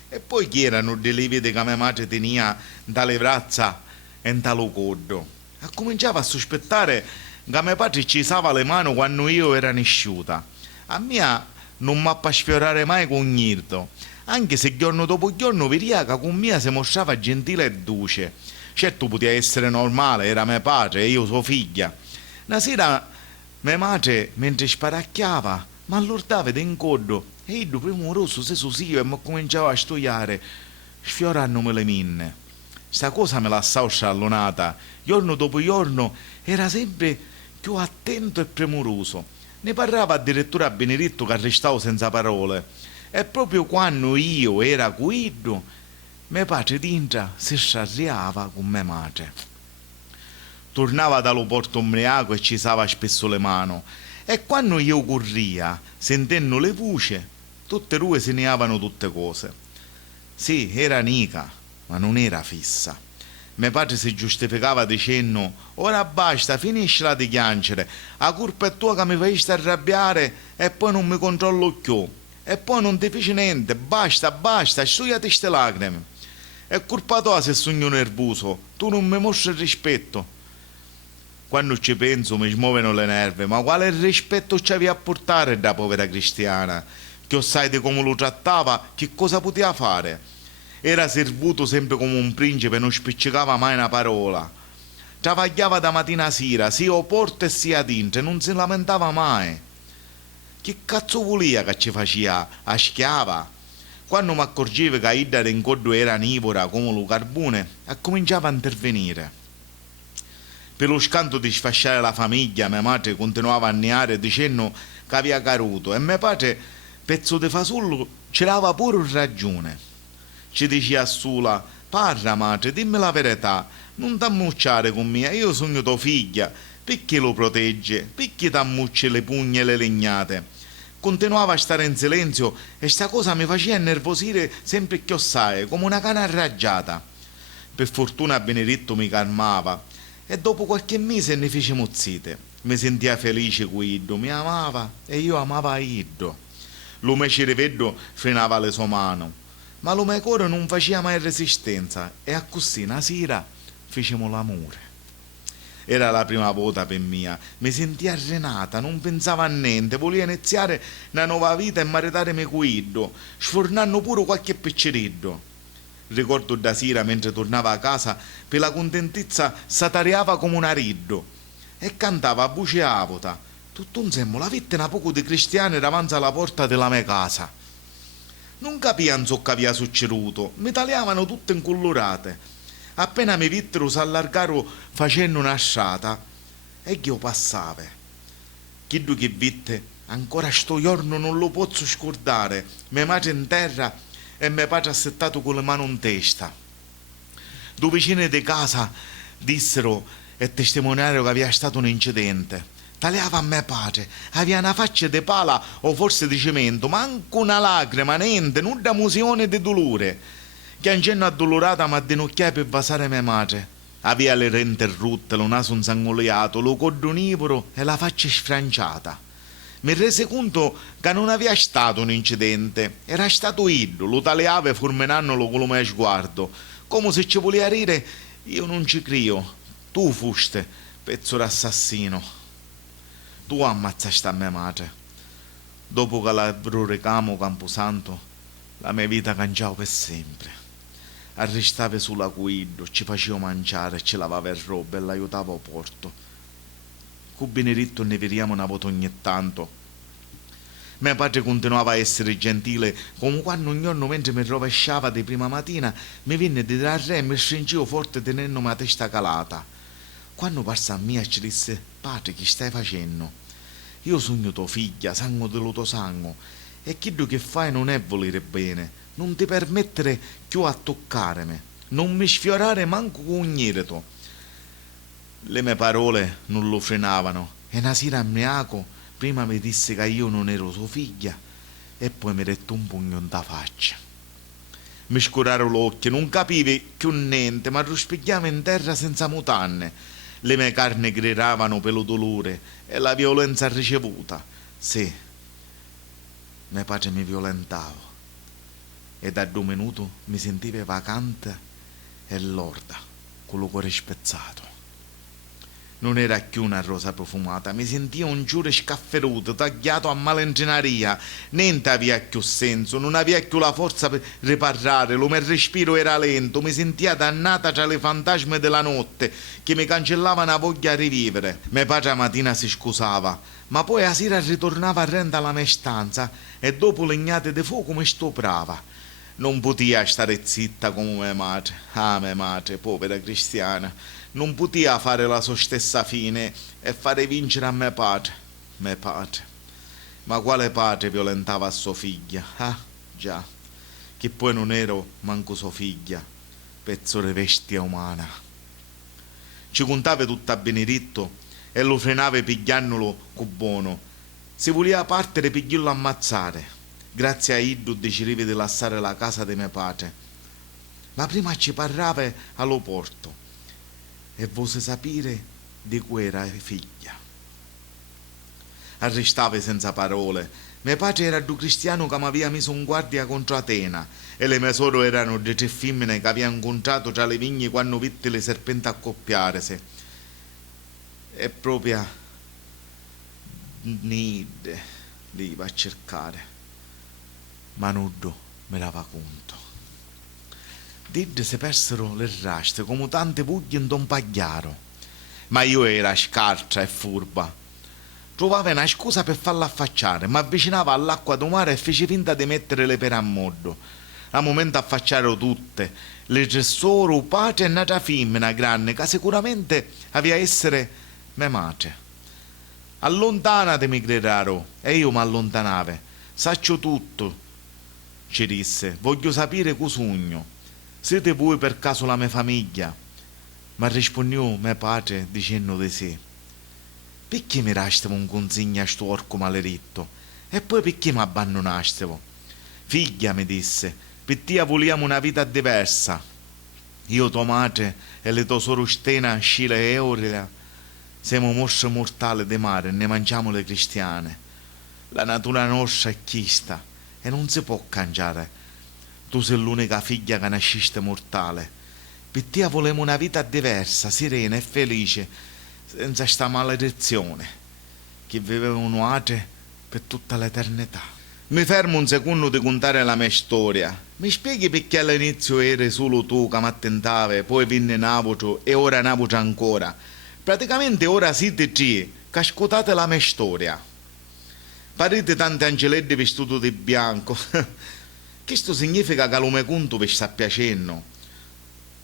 E poi chi erano delle vite che mia madre tenia dalle braccia e dallo coddo? Cominciava a sospettare che mio padre ci usava le mani quando io ero nasciuta. A mia non mi fa sfiorare mai con niente, anche se giorno dopo giorno vediva che con mia si mostrava gentile e dolce. Certo poteva essere normale, era mio padre e io sua figlia. Una sera mia madre, mentre sparacchiava, mi allordava in coddo e io premuroso se susio e mi cominciava a studiare, sfiorandomi le minne. Sta cosa me la stavo sciallonata, giorno dopo giorno era sempre più attento e premuroso. Ne parlava addirittura a Benedetto che restavo senza parole. E proprio quando io era guido, mio padre dentro si sciarriava con mia madre. Tornava dallo porto ombriaco e ci usava spesso le mani. E quando io corria, sentendo le voci, tutte e due se ne avevano tutte cose. Sì, era nica, ma non era fissa. Mio padre si giustificava dicendo, ora basta, finiscila di piangere, la colpa è tua che mi fai arrabbiare e poi non mi controllo più, e poi non ti fece niente, basta, studiati ste lacrime. È colpa tua se sogno nervoso, tu non mi mostri rispetto. Quando ci penso mi smuovono le nerve, ma quale rispetto c'avevi a portare da povera cristiana? Che sai di come lo trattava, che cosa poteva fare? Era servuto sempre come un principe e non spiccicava mai una parola. Travagliava da mattina a sera, sia a porta e sia a dentro, non si lamentava mai. Che cazzo volia che ci faceva a schiava? Quando mi accorgevo che Ida Rencordo era nivora come lo carbone, cominciava a intervenire. Per lo scanto di sfasciare la famiglia, mia madre continuava a neare dicendo che aveva caruto e mio padre, pezzo di fasullo, c'era pure ragione. Ci diceva sola: parla madre, dimmi la verità, non t'ammucciare con me, io sono tua figlia, perché lo protegge, perché t'ammucci le pugne e le legnate. Continuava a stare in silenzio e sta cosa mi faceva innervosire sempre più assai, come una canna arraggiata. Per fortuna Benedetto mi calmava e dopo qualche mese ne fecimo zite. Mi sentia felice con Iddo, mi amava e io amava Iddo. Lo mio cervello frenava le sue mani, ma lo mio cuore non faceva mai resistenza e a così una sera fecimo l'amore. Era la prima volta per mia, mi sentia renata, non pensavo a niente, volevo iniziare una nuova vita e maritarmi con Iddo, sfornando pure qualche picceriddo. Ricordo da sera mentre tornava a casa, per la contentezza satariava come un ariddo e cantava a voce avota. Tutto insieme la vetta un poco di cristiani davanti alla porta della mia casa. Non capivano ciò che aveva succeduto, mi tagliavano tutte incolorate. Appena mi vittero s'allargarono facendo una strada e io passavo. Chiedo che vitte, ancora sto giorno non lo posso scordare, mia madre in terra e mio padre assettato con le mani in testa. Due vicine di casa dissero e testimoniarono che aveva stato un incidente. Tagliava a mio padre, aveva una faccia di pala o forse di cemento, manco una lacrima, niente, nulla emozione di dolore. Che un cenno addolorata mi addenocchiai per vasare mia madre. Aveva le rente rotte, lo naso insanguoliato, lo cordo nivoro e la faccia sfranciata. Mi rese conto che non aveva stato un incidente, era stato Iddo, lo tagliava fulminandolo con lo mio sguardo. Come se ci voleva dire: io non ci credo, tu fuste, pezzo d'assassino. Tu ammazzasti a mia madre. Dopo che la recamo Camposanto, la mia vita cambiava per sempre. Arrestava sulla guida, ci faceva mangiare, ci lavava il roba e l'aiutava a porto. Con Benedetto ne vediamo una volta ogni tanto. Mio padre continuava a essere gentile, come quando un giorno mentre mi rovesciava di prima mattina mi venne di trarre e mi stringevo forte tenendomi la testa calata. Quando passa a me ci disse: padre, che stai facendo? Io sogno tua figlia, sangue dello tuo sangue, e quello che fai non è volere bene. Non ti permettere più a toccarmi, non mi sfiorare manco con un nireto. Le mie parole non lo frenavano e una sera ammiaco prima mi disse che io non ero sua figlia e poi mi dette un pugno in faccia. Mi scurarono l'occhio, non capivi più niente, ma ruspigliavo in terra senza mutanne. Le mie carni griravano per lo dolore e la violenza ricevuta. Sì, mio padre mi violentava. E da 2 minuti mi sentivo vacante e lorda, con il cuore spezzato. Non era più una rosa profumata, mi sentivo un giure scafferuto, tagliato a malandrinaria, niente aveva più senso, non aveva più la forza per riparare, lo mio respiro era lento, mi sentia dannata tra le fantasmi della notte che mi cancellavano la voglia di rivivere. Mio padre la mattina si scusava, ma poi a sera ritornava a rendere alla mia stanza e dopo legnate di fuoco mi stuprava. Non poteva stare zitta come mia madre. Ah, mia madre, povera cristiana, non poteva fare la sua stessa fine e fare vincere a mio padre. Mio padre. Ma quale padre violentava a sua figlia? Ah, già, che poi non ero manco sua figlia, pezzo di bestia umana. Ci contava tutto a Benedetto e lo frenava pigliandolo con buono. Si voleva partire per glielo ammazzare. Grazie a Iddo decidevi di lasciare la casa di mio padre. Ma prima ci parlava allo porto e volse sapere di cui era figlia. Arrestava senza parole. Mio padre era un cristiano che mi aveva messo in guardia contro Atena e le mie sorelle erano 3 femmine che aveva incontrato tra le vigne quando vitte le serpenti accoppiarsi. E proprio Nid li va a cercare. Ma nudo mi dava conto. Did si persero le raste come tante puglie in un pagliaro. Ma io era scarsa e furba. Trovava una scusa per farla affacciare, ma avvicinava all'acqua do mare e fece finta di mettere le pere a modo. A momento affacciarono tutte, le gesoro, padre e nata femmina grande, che sicuramente aveva essere mia madre. Allontanatemi, gridarono, e io mi allontanavo. Saccio tutto, ci disse, voglio sapere cos'ugno. Siete voi per caso la mia famiglia? Ma rispondeu mio padre dicendo di sì. Perché mi rastevo un consigno a sto orco maledetto? E poi perché mi abbandonastevo? Figlia, mi disse, per te vogliamo una vita diversa. Io, tua madre e le tue sorostene, Scila e Aurelia, siamo mostri mortali di mare e ne mangiamo le cristiane. La natura nostra è chista e non si può cambiare. Tu sei l'unica figlia che nasciste mortale. Per te volemo una vita diversa, serena e felice, senza sta maledizione che vivevano altri per tutta l'eternità. Mi fermo un secondo di contare la mia storia. Mi spieghi perché all'inizio eri solo tu che mi attentavi, poi venne Navoto e ora Navoto ancora. Praticamente ora siete tre che ascoltate la mia storia. Parete tanti angeletti vestiti di bianco. Questo significa che lo mio conto vi sta piacendo.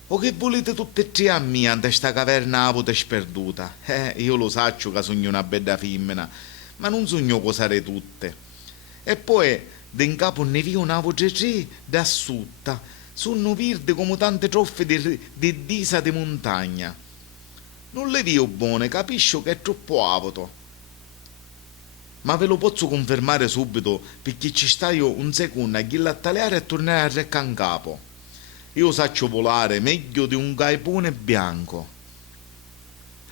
O che volete tutte e tre a me ante sta caverna avuta e sperduta? Io lo saccio che sogno una bella femmina, ma non sogno cosare tutte. E poi, d'in capo ne vi una voce tre da sutta, sono virde come tante troffe di disa di montagna. Non le vio buone, capisco che è troppo avoto. Ma ve lo posso confermare subito, perché ci sta io un secondo a ghillattaleare e tornare a recca in capo. Io saccio volare meglio di un gaipone bianco.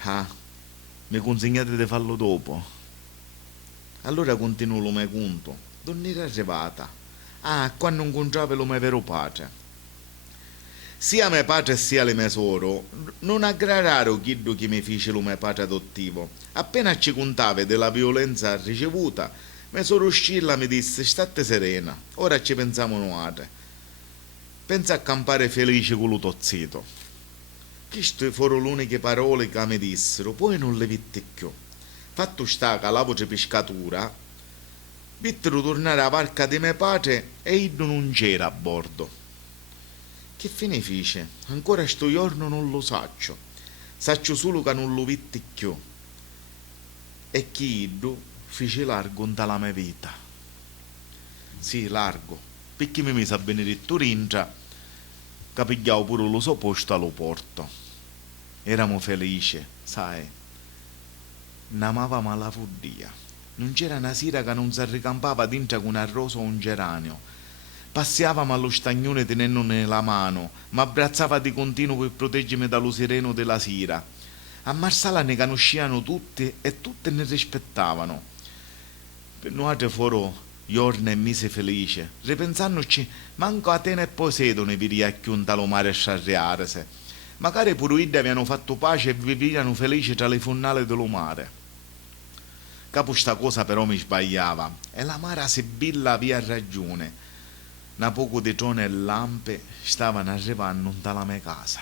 Ah, mi consigliate di farlo dopo. Allora continuo lo mio conto. Dove era arrivata? Ah, quando incontravo lo mio vero padre. Sia mio padre sia le mie soro non aggradarono chiedo che mi fece lo mio padre adottivo. Appena ci contava della violenza ricevuta, mia soro Scilla mi disse: state serena, ora ci pensiamo noi. Pensa a campare felice con lo tozzito. Queste furono le uniche parole che mi dissero, poi non le vitti più. Fatto sta che la voce pescatura, vittero tornare a barca di mio padre e io non c'era a bordo. Che fine fece? Ancora sto giorno non lo saccio. Saccio solo che non lo vitti più. E che io fece largo dalla mia vita. Sì, largo. Perché mi mise a benedetto rintra, che pigliavo pure lo suo posto allo porto. Eravamo felici, sai. N'amavamo alla follia. Non c'era una sera che non si ricampava dentro con una rosa o un geranio. Passavamo allo stagnone tenendo nella mano, ma abbrazzava di continuo per proteggermi dallo sereno della sera. A Marsala ne conoscevano tutti e tutte ne rispettavano. Per noi furono giorni e mesi felici, ripensandoci, manco Atene e Poseidone vi riacchiunta lo mare a sciarriarsi. Magari pure iddi avevano fatto pace e vivevano felici tra le fonnali dello mare. Capo sta cosa però mi sbagliava, e la mare sibilla aveva ragione. Da poco di trone e lampe stavano arrivando dalla mia casa.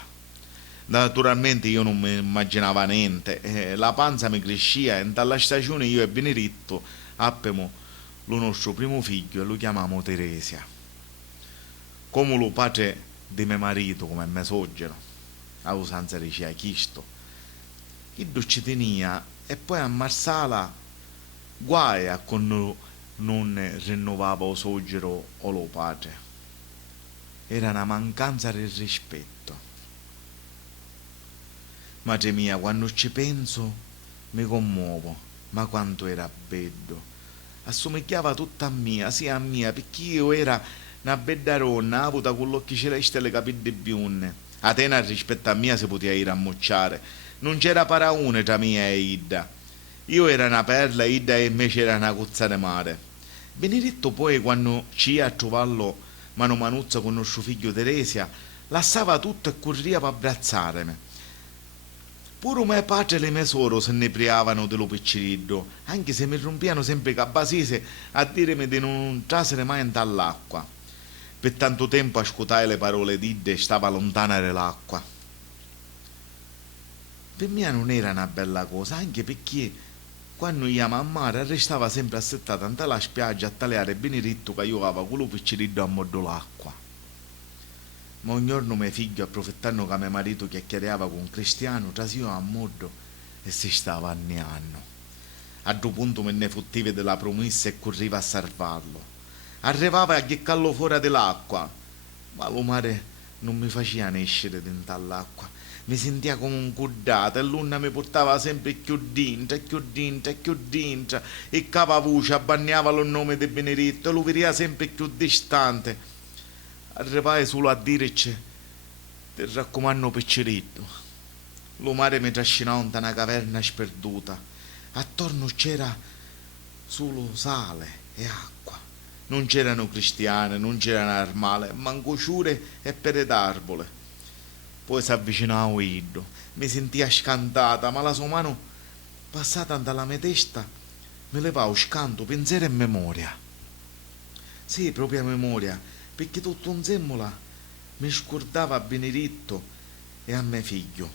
Naturalmente io non mi immaginavo niente, e la panza mi cresceva e dalla stagione io e Benedetto appemo lo nostro primo figlio e lo chiamavamo Teresia. Come lo padre di mio marito, come me soggiero, a usanza diceva Chisto. Io ci tenia e poi a Marsala guai a quando non rinnovava lo soggiero o lo padre. Era una mancanza di rispetto. Madre mia, quando ci penso mi commuovo, ma quanto era bello. Assomigliava tutta a mia, sia a mia, perché io era una bella donna, avuta con l'occhi celesti e le capille bionde. Atena rispetto a mia si poteva ir a mocciare, non c'era paraone tra mia e Idda. Io era una perla, Idda e invece era una cozza di mare. Benedetto poi, quando ci a trovarlo mano manuzza con nostro figlio Teresia, lasciava tutto e corria per abbracciarmi. Pure mio padre e le mie soro se ne priavano dello piccirillo, anche se mi rompivano sempre cabasese a dirmi di non trasere mai dall'acqua. Per tanto tempo ascoltai le parole d'Idde e stava lontana dall'acqua. Per me non era una bella cosa, anche perché quando iamo a mare restava sempre assettata alla spiaggia a tagliare Benedetto che io avevo quello picciriddo a modo l'acqua. Ma ogni giorno mio figlio, approfittando che mio marito chiacchierava con Cristiano, trasiva a modo e si stava anniando. A due punto me ne fottiva della promessa e corriva a salvarlo. Arrivava a chiaccarlo fuori dell'acqua, ma lo mare non mi faceva nascere dentro all'acqua. Mi sentia come un cuddato e l'una mi portava sempre più dentro, più dentro, più dentro. E capavoce abbagnava il nome di Benedetto e lo vedeva sempre più distante. Arrivai solo a dirci: ti raccomando picciretto. Lo mare mi trascinava in una caverna sperduta. Attorno c'era solo sale e acqua. Non c'erano cristiane, non c'erano armale, manco ciure e pere d'arbole. Poi si avvicinava Iddo, mi sentia scantata, ma la sua mano passata dalla mia testa mi levava scanto, pensiero e memoria. Sì, proprio memoria, perché tutto insieme mi scordava a Benedetto e a mio figlio.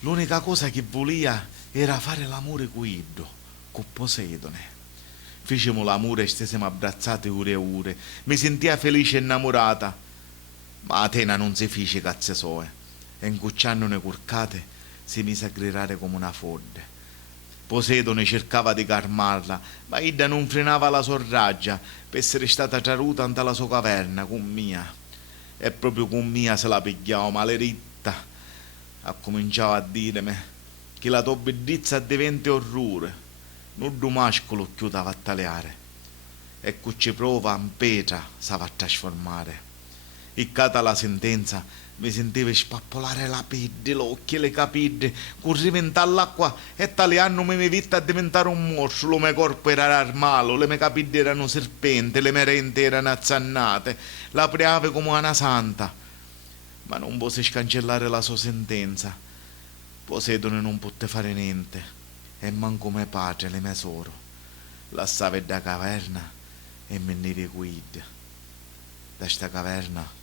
L'unica cosa che volia era fare l'amore con Iddo, con Poseidone. Fecimo l'amore e stesimo abbracciati ore e ore. Mi sentia felice e innamorata. Ma Atena non si fece cazze sue. E incucciandone curcate si mise a gridare come una fodde. Poseidone cercava di calmarla, ma Ida non frenava la sua raggia per essere stata traruta dalla sua caverna con mia. E proprio con mia se la pigliava maleditta. Ha cominciato a dirmi che la tua bellezza diventa orrore. Non du mascolo chiudeva a tagliare. E con ci prova in pietra si va a trasformare. E cata la sentenza mi sentivo spappolare la pelle, l'occhio e le capite, corriva in all'acqua e tagliandomi mi vita a diventare un mostro, il mio corpo era armato, le mie capite erano serpenti, le mie rente erano azzannate, la priave come una santa. Ma non posso cancellare la sua sentenza. Poseidone non poté fare niente, e manco mio padre, le mie soro. Lassava da caverna e me ne guida. Da sta caverna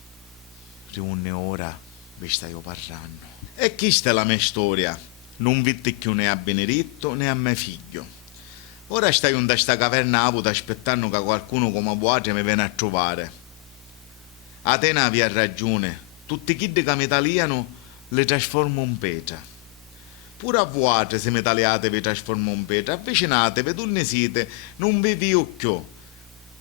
riunne ora vi stai parlando. E questa è la mia storia. Non vite più né a Benedetto né a mio figlio. Ora stai in questa caverna avuta aspettando che qualcuno come voi mi viene a trovare. Atena aveva ragione. Tutti i kid che mi tagliano le trasformo in pietra. Pure a voi se mi tagliate vi trasformo in pietra. Avvicinatevi, tu ne siete, non vi viucchio.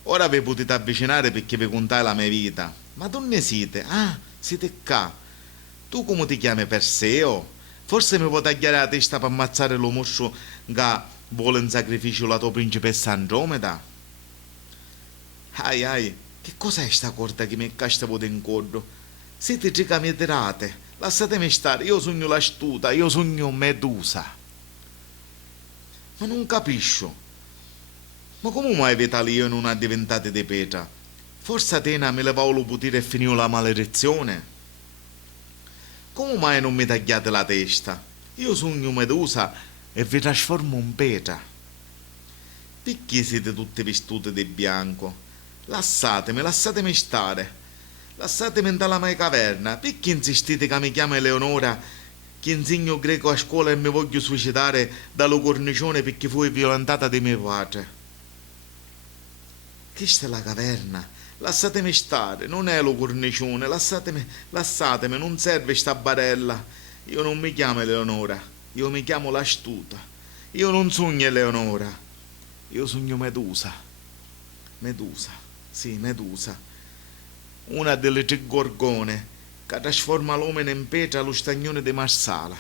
Ora vi potete avvicinare perché vi contate la mia vita. Ma tu ne siete? Ah, siete qua. Tu come ti chiami, Perseo? Forse mi puoi tagliare la testa per ammazzare lo mostro che vuole in sacrificio la tua principessa Andromeda? Ai, che cos'è sta corda che mi casta voi in codo? Siete tre che mi tirate. Lasciatemi stare, io sogno l'astuta, io sogno Medusa. Ma non capisco. Ma come mai Vetalio non è diventato di pietra? Forse Atena mi levò lo potere e finì la maledizione? Come mai non mi tagliate la testa? Io sogno Medusa e vi trasformo in pietra. Perché siete tutti vestiti di bianco? Lasciatemi stare. Lasciatemi dalla mia caverna. Perché insistete che mi chiamo Eleonora, che insegno greco a scuola e mi voglio suicidare dallo cornicione perché fui violentata di mio padre? Questa è la caverna. Lasciatemi stare, non è lo cornicione, lasciatemi, non serve sta barella. Io non mi chiamo Eleonora, io mi chiamo l'astuta. Io non sogno Eleonora, io sogno Medusa. Medusa, sì, Medusa. Una delle tre gorgone che trasforma l'uomo in pietra allo stagnone di Marsala.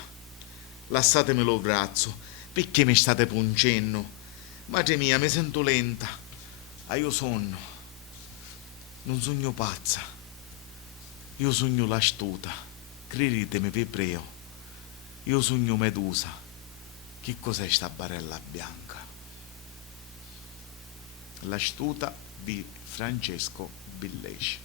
Lasciatemi lo braccio, perché mi state pungendo? Madre mia, mi sento lenta. Io sonno. Non sogno pazza, io sogno l'astuta, credetemi vi prego, io sogno Medusa. Che cos'è sta barella bianca? L'astuta di Francesco Billesci.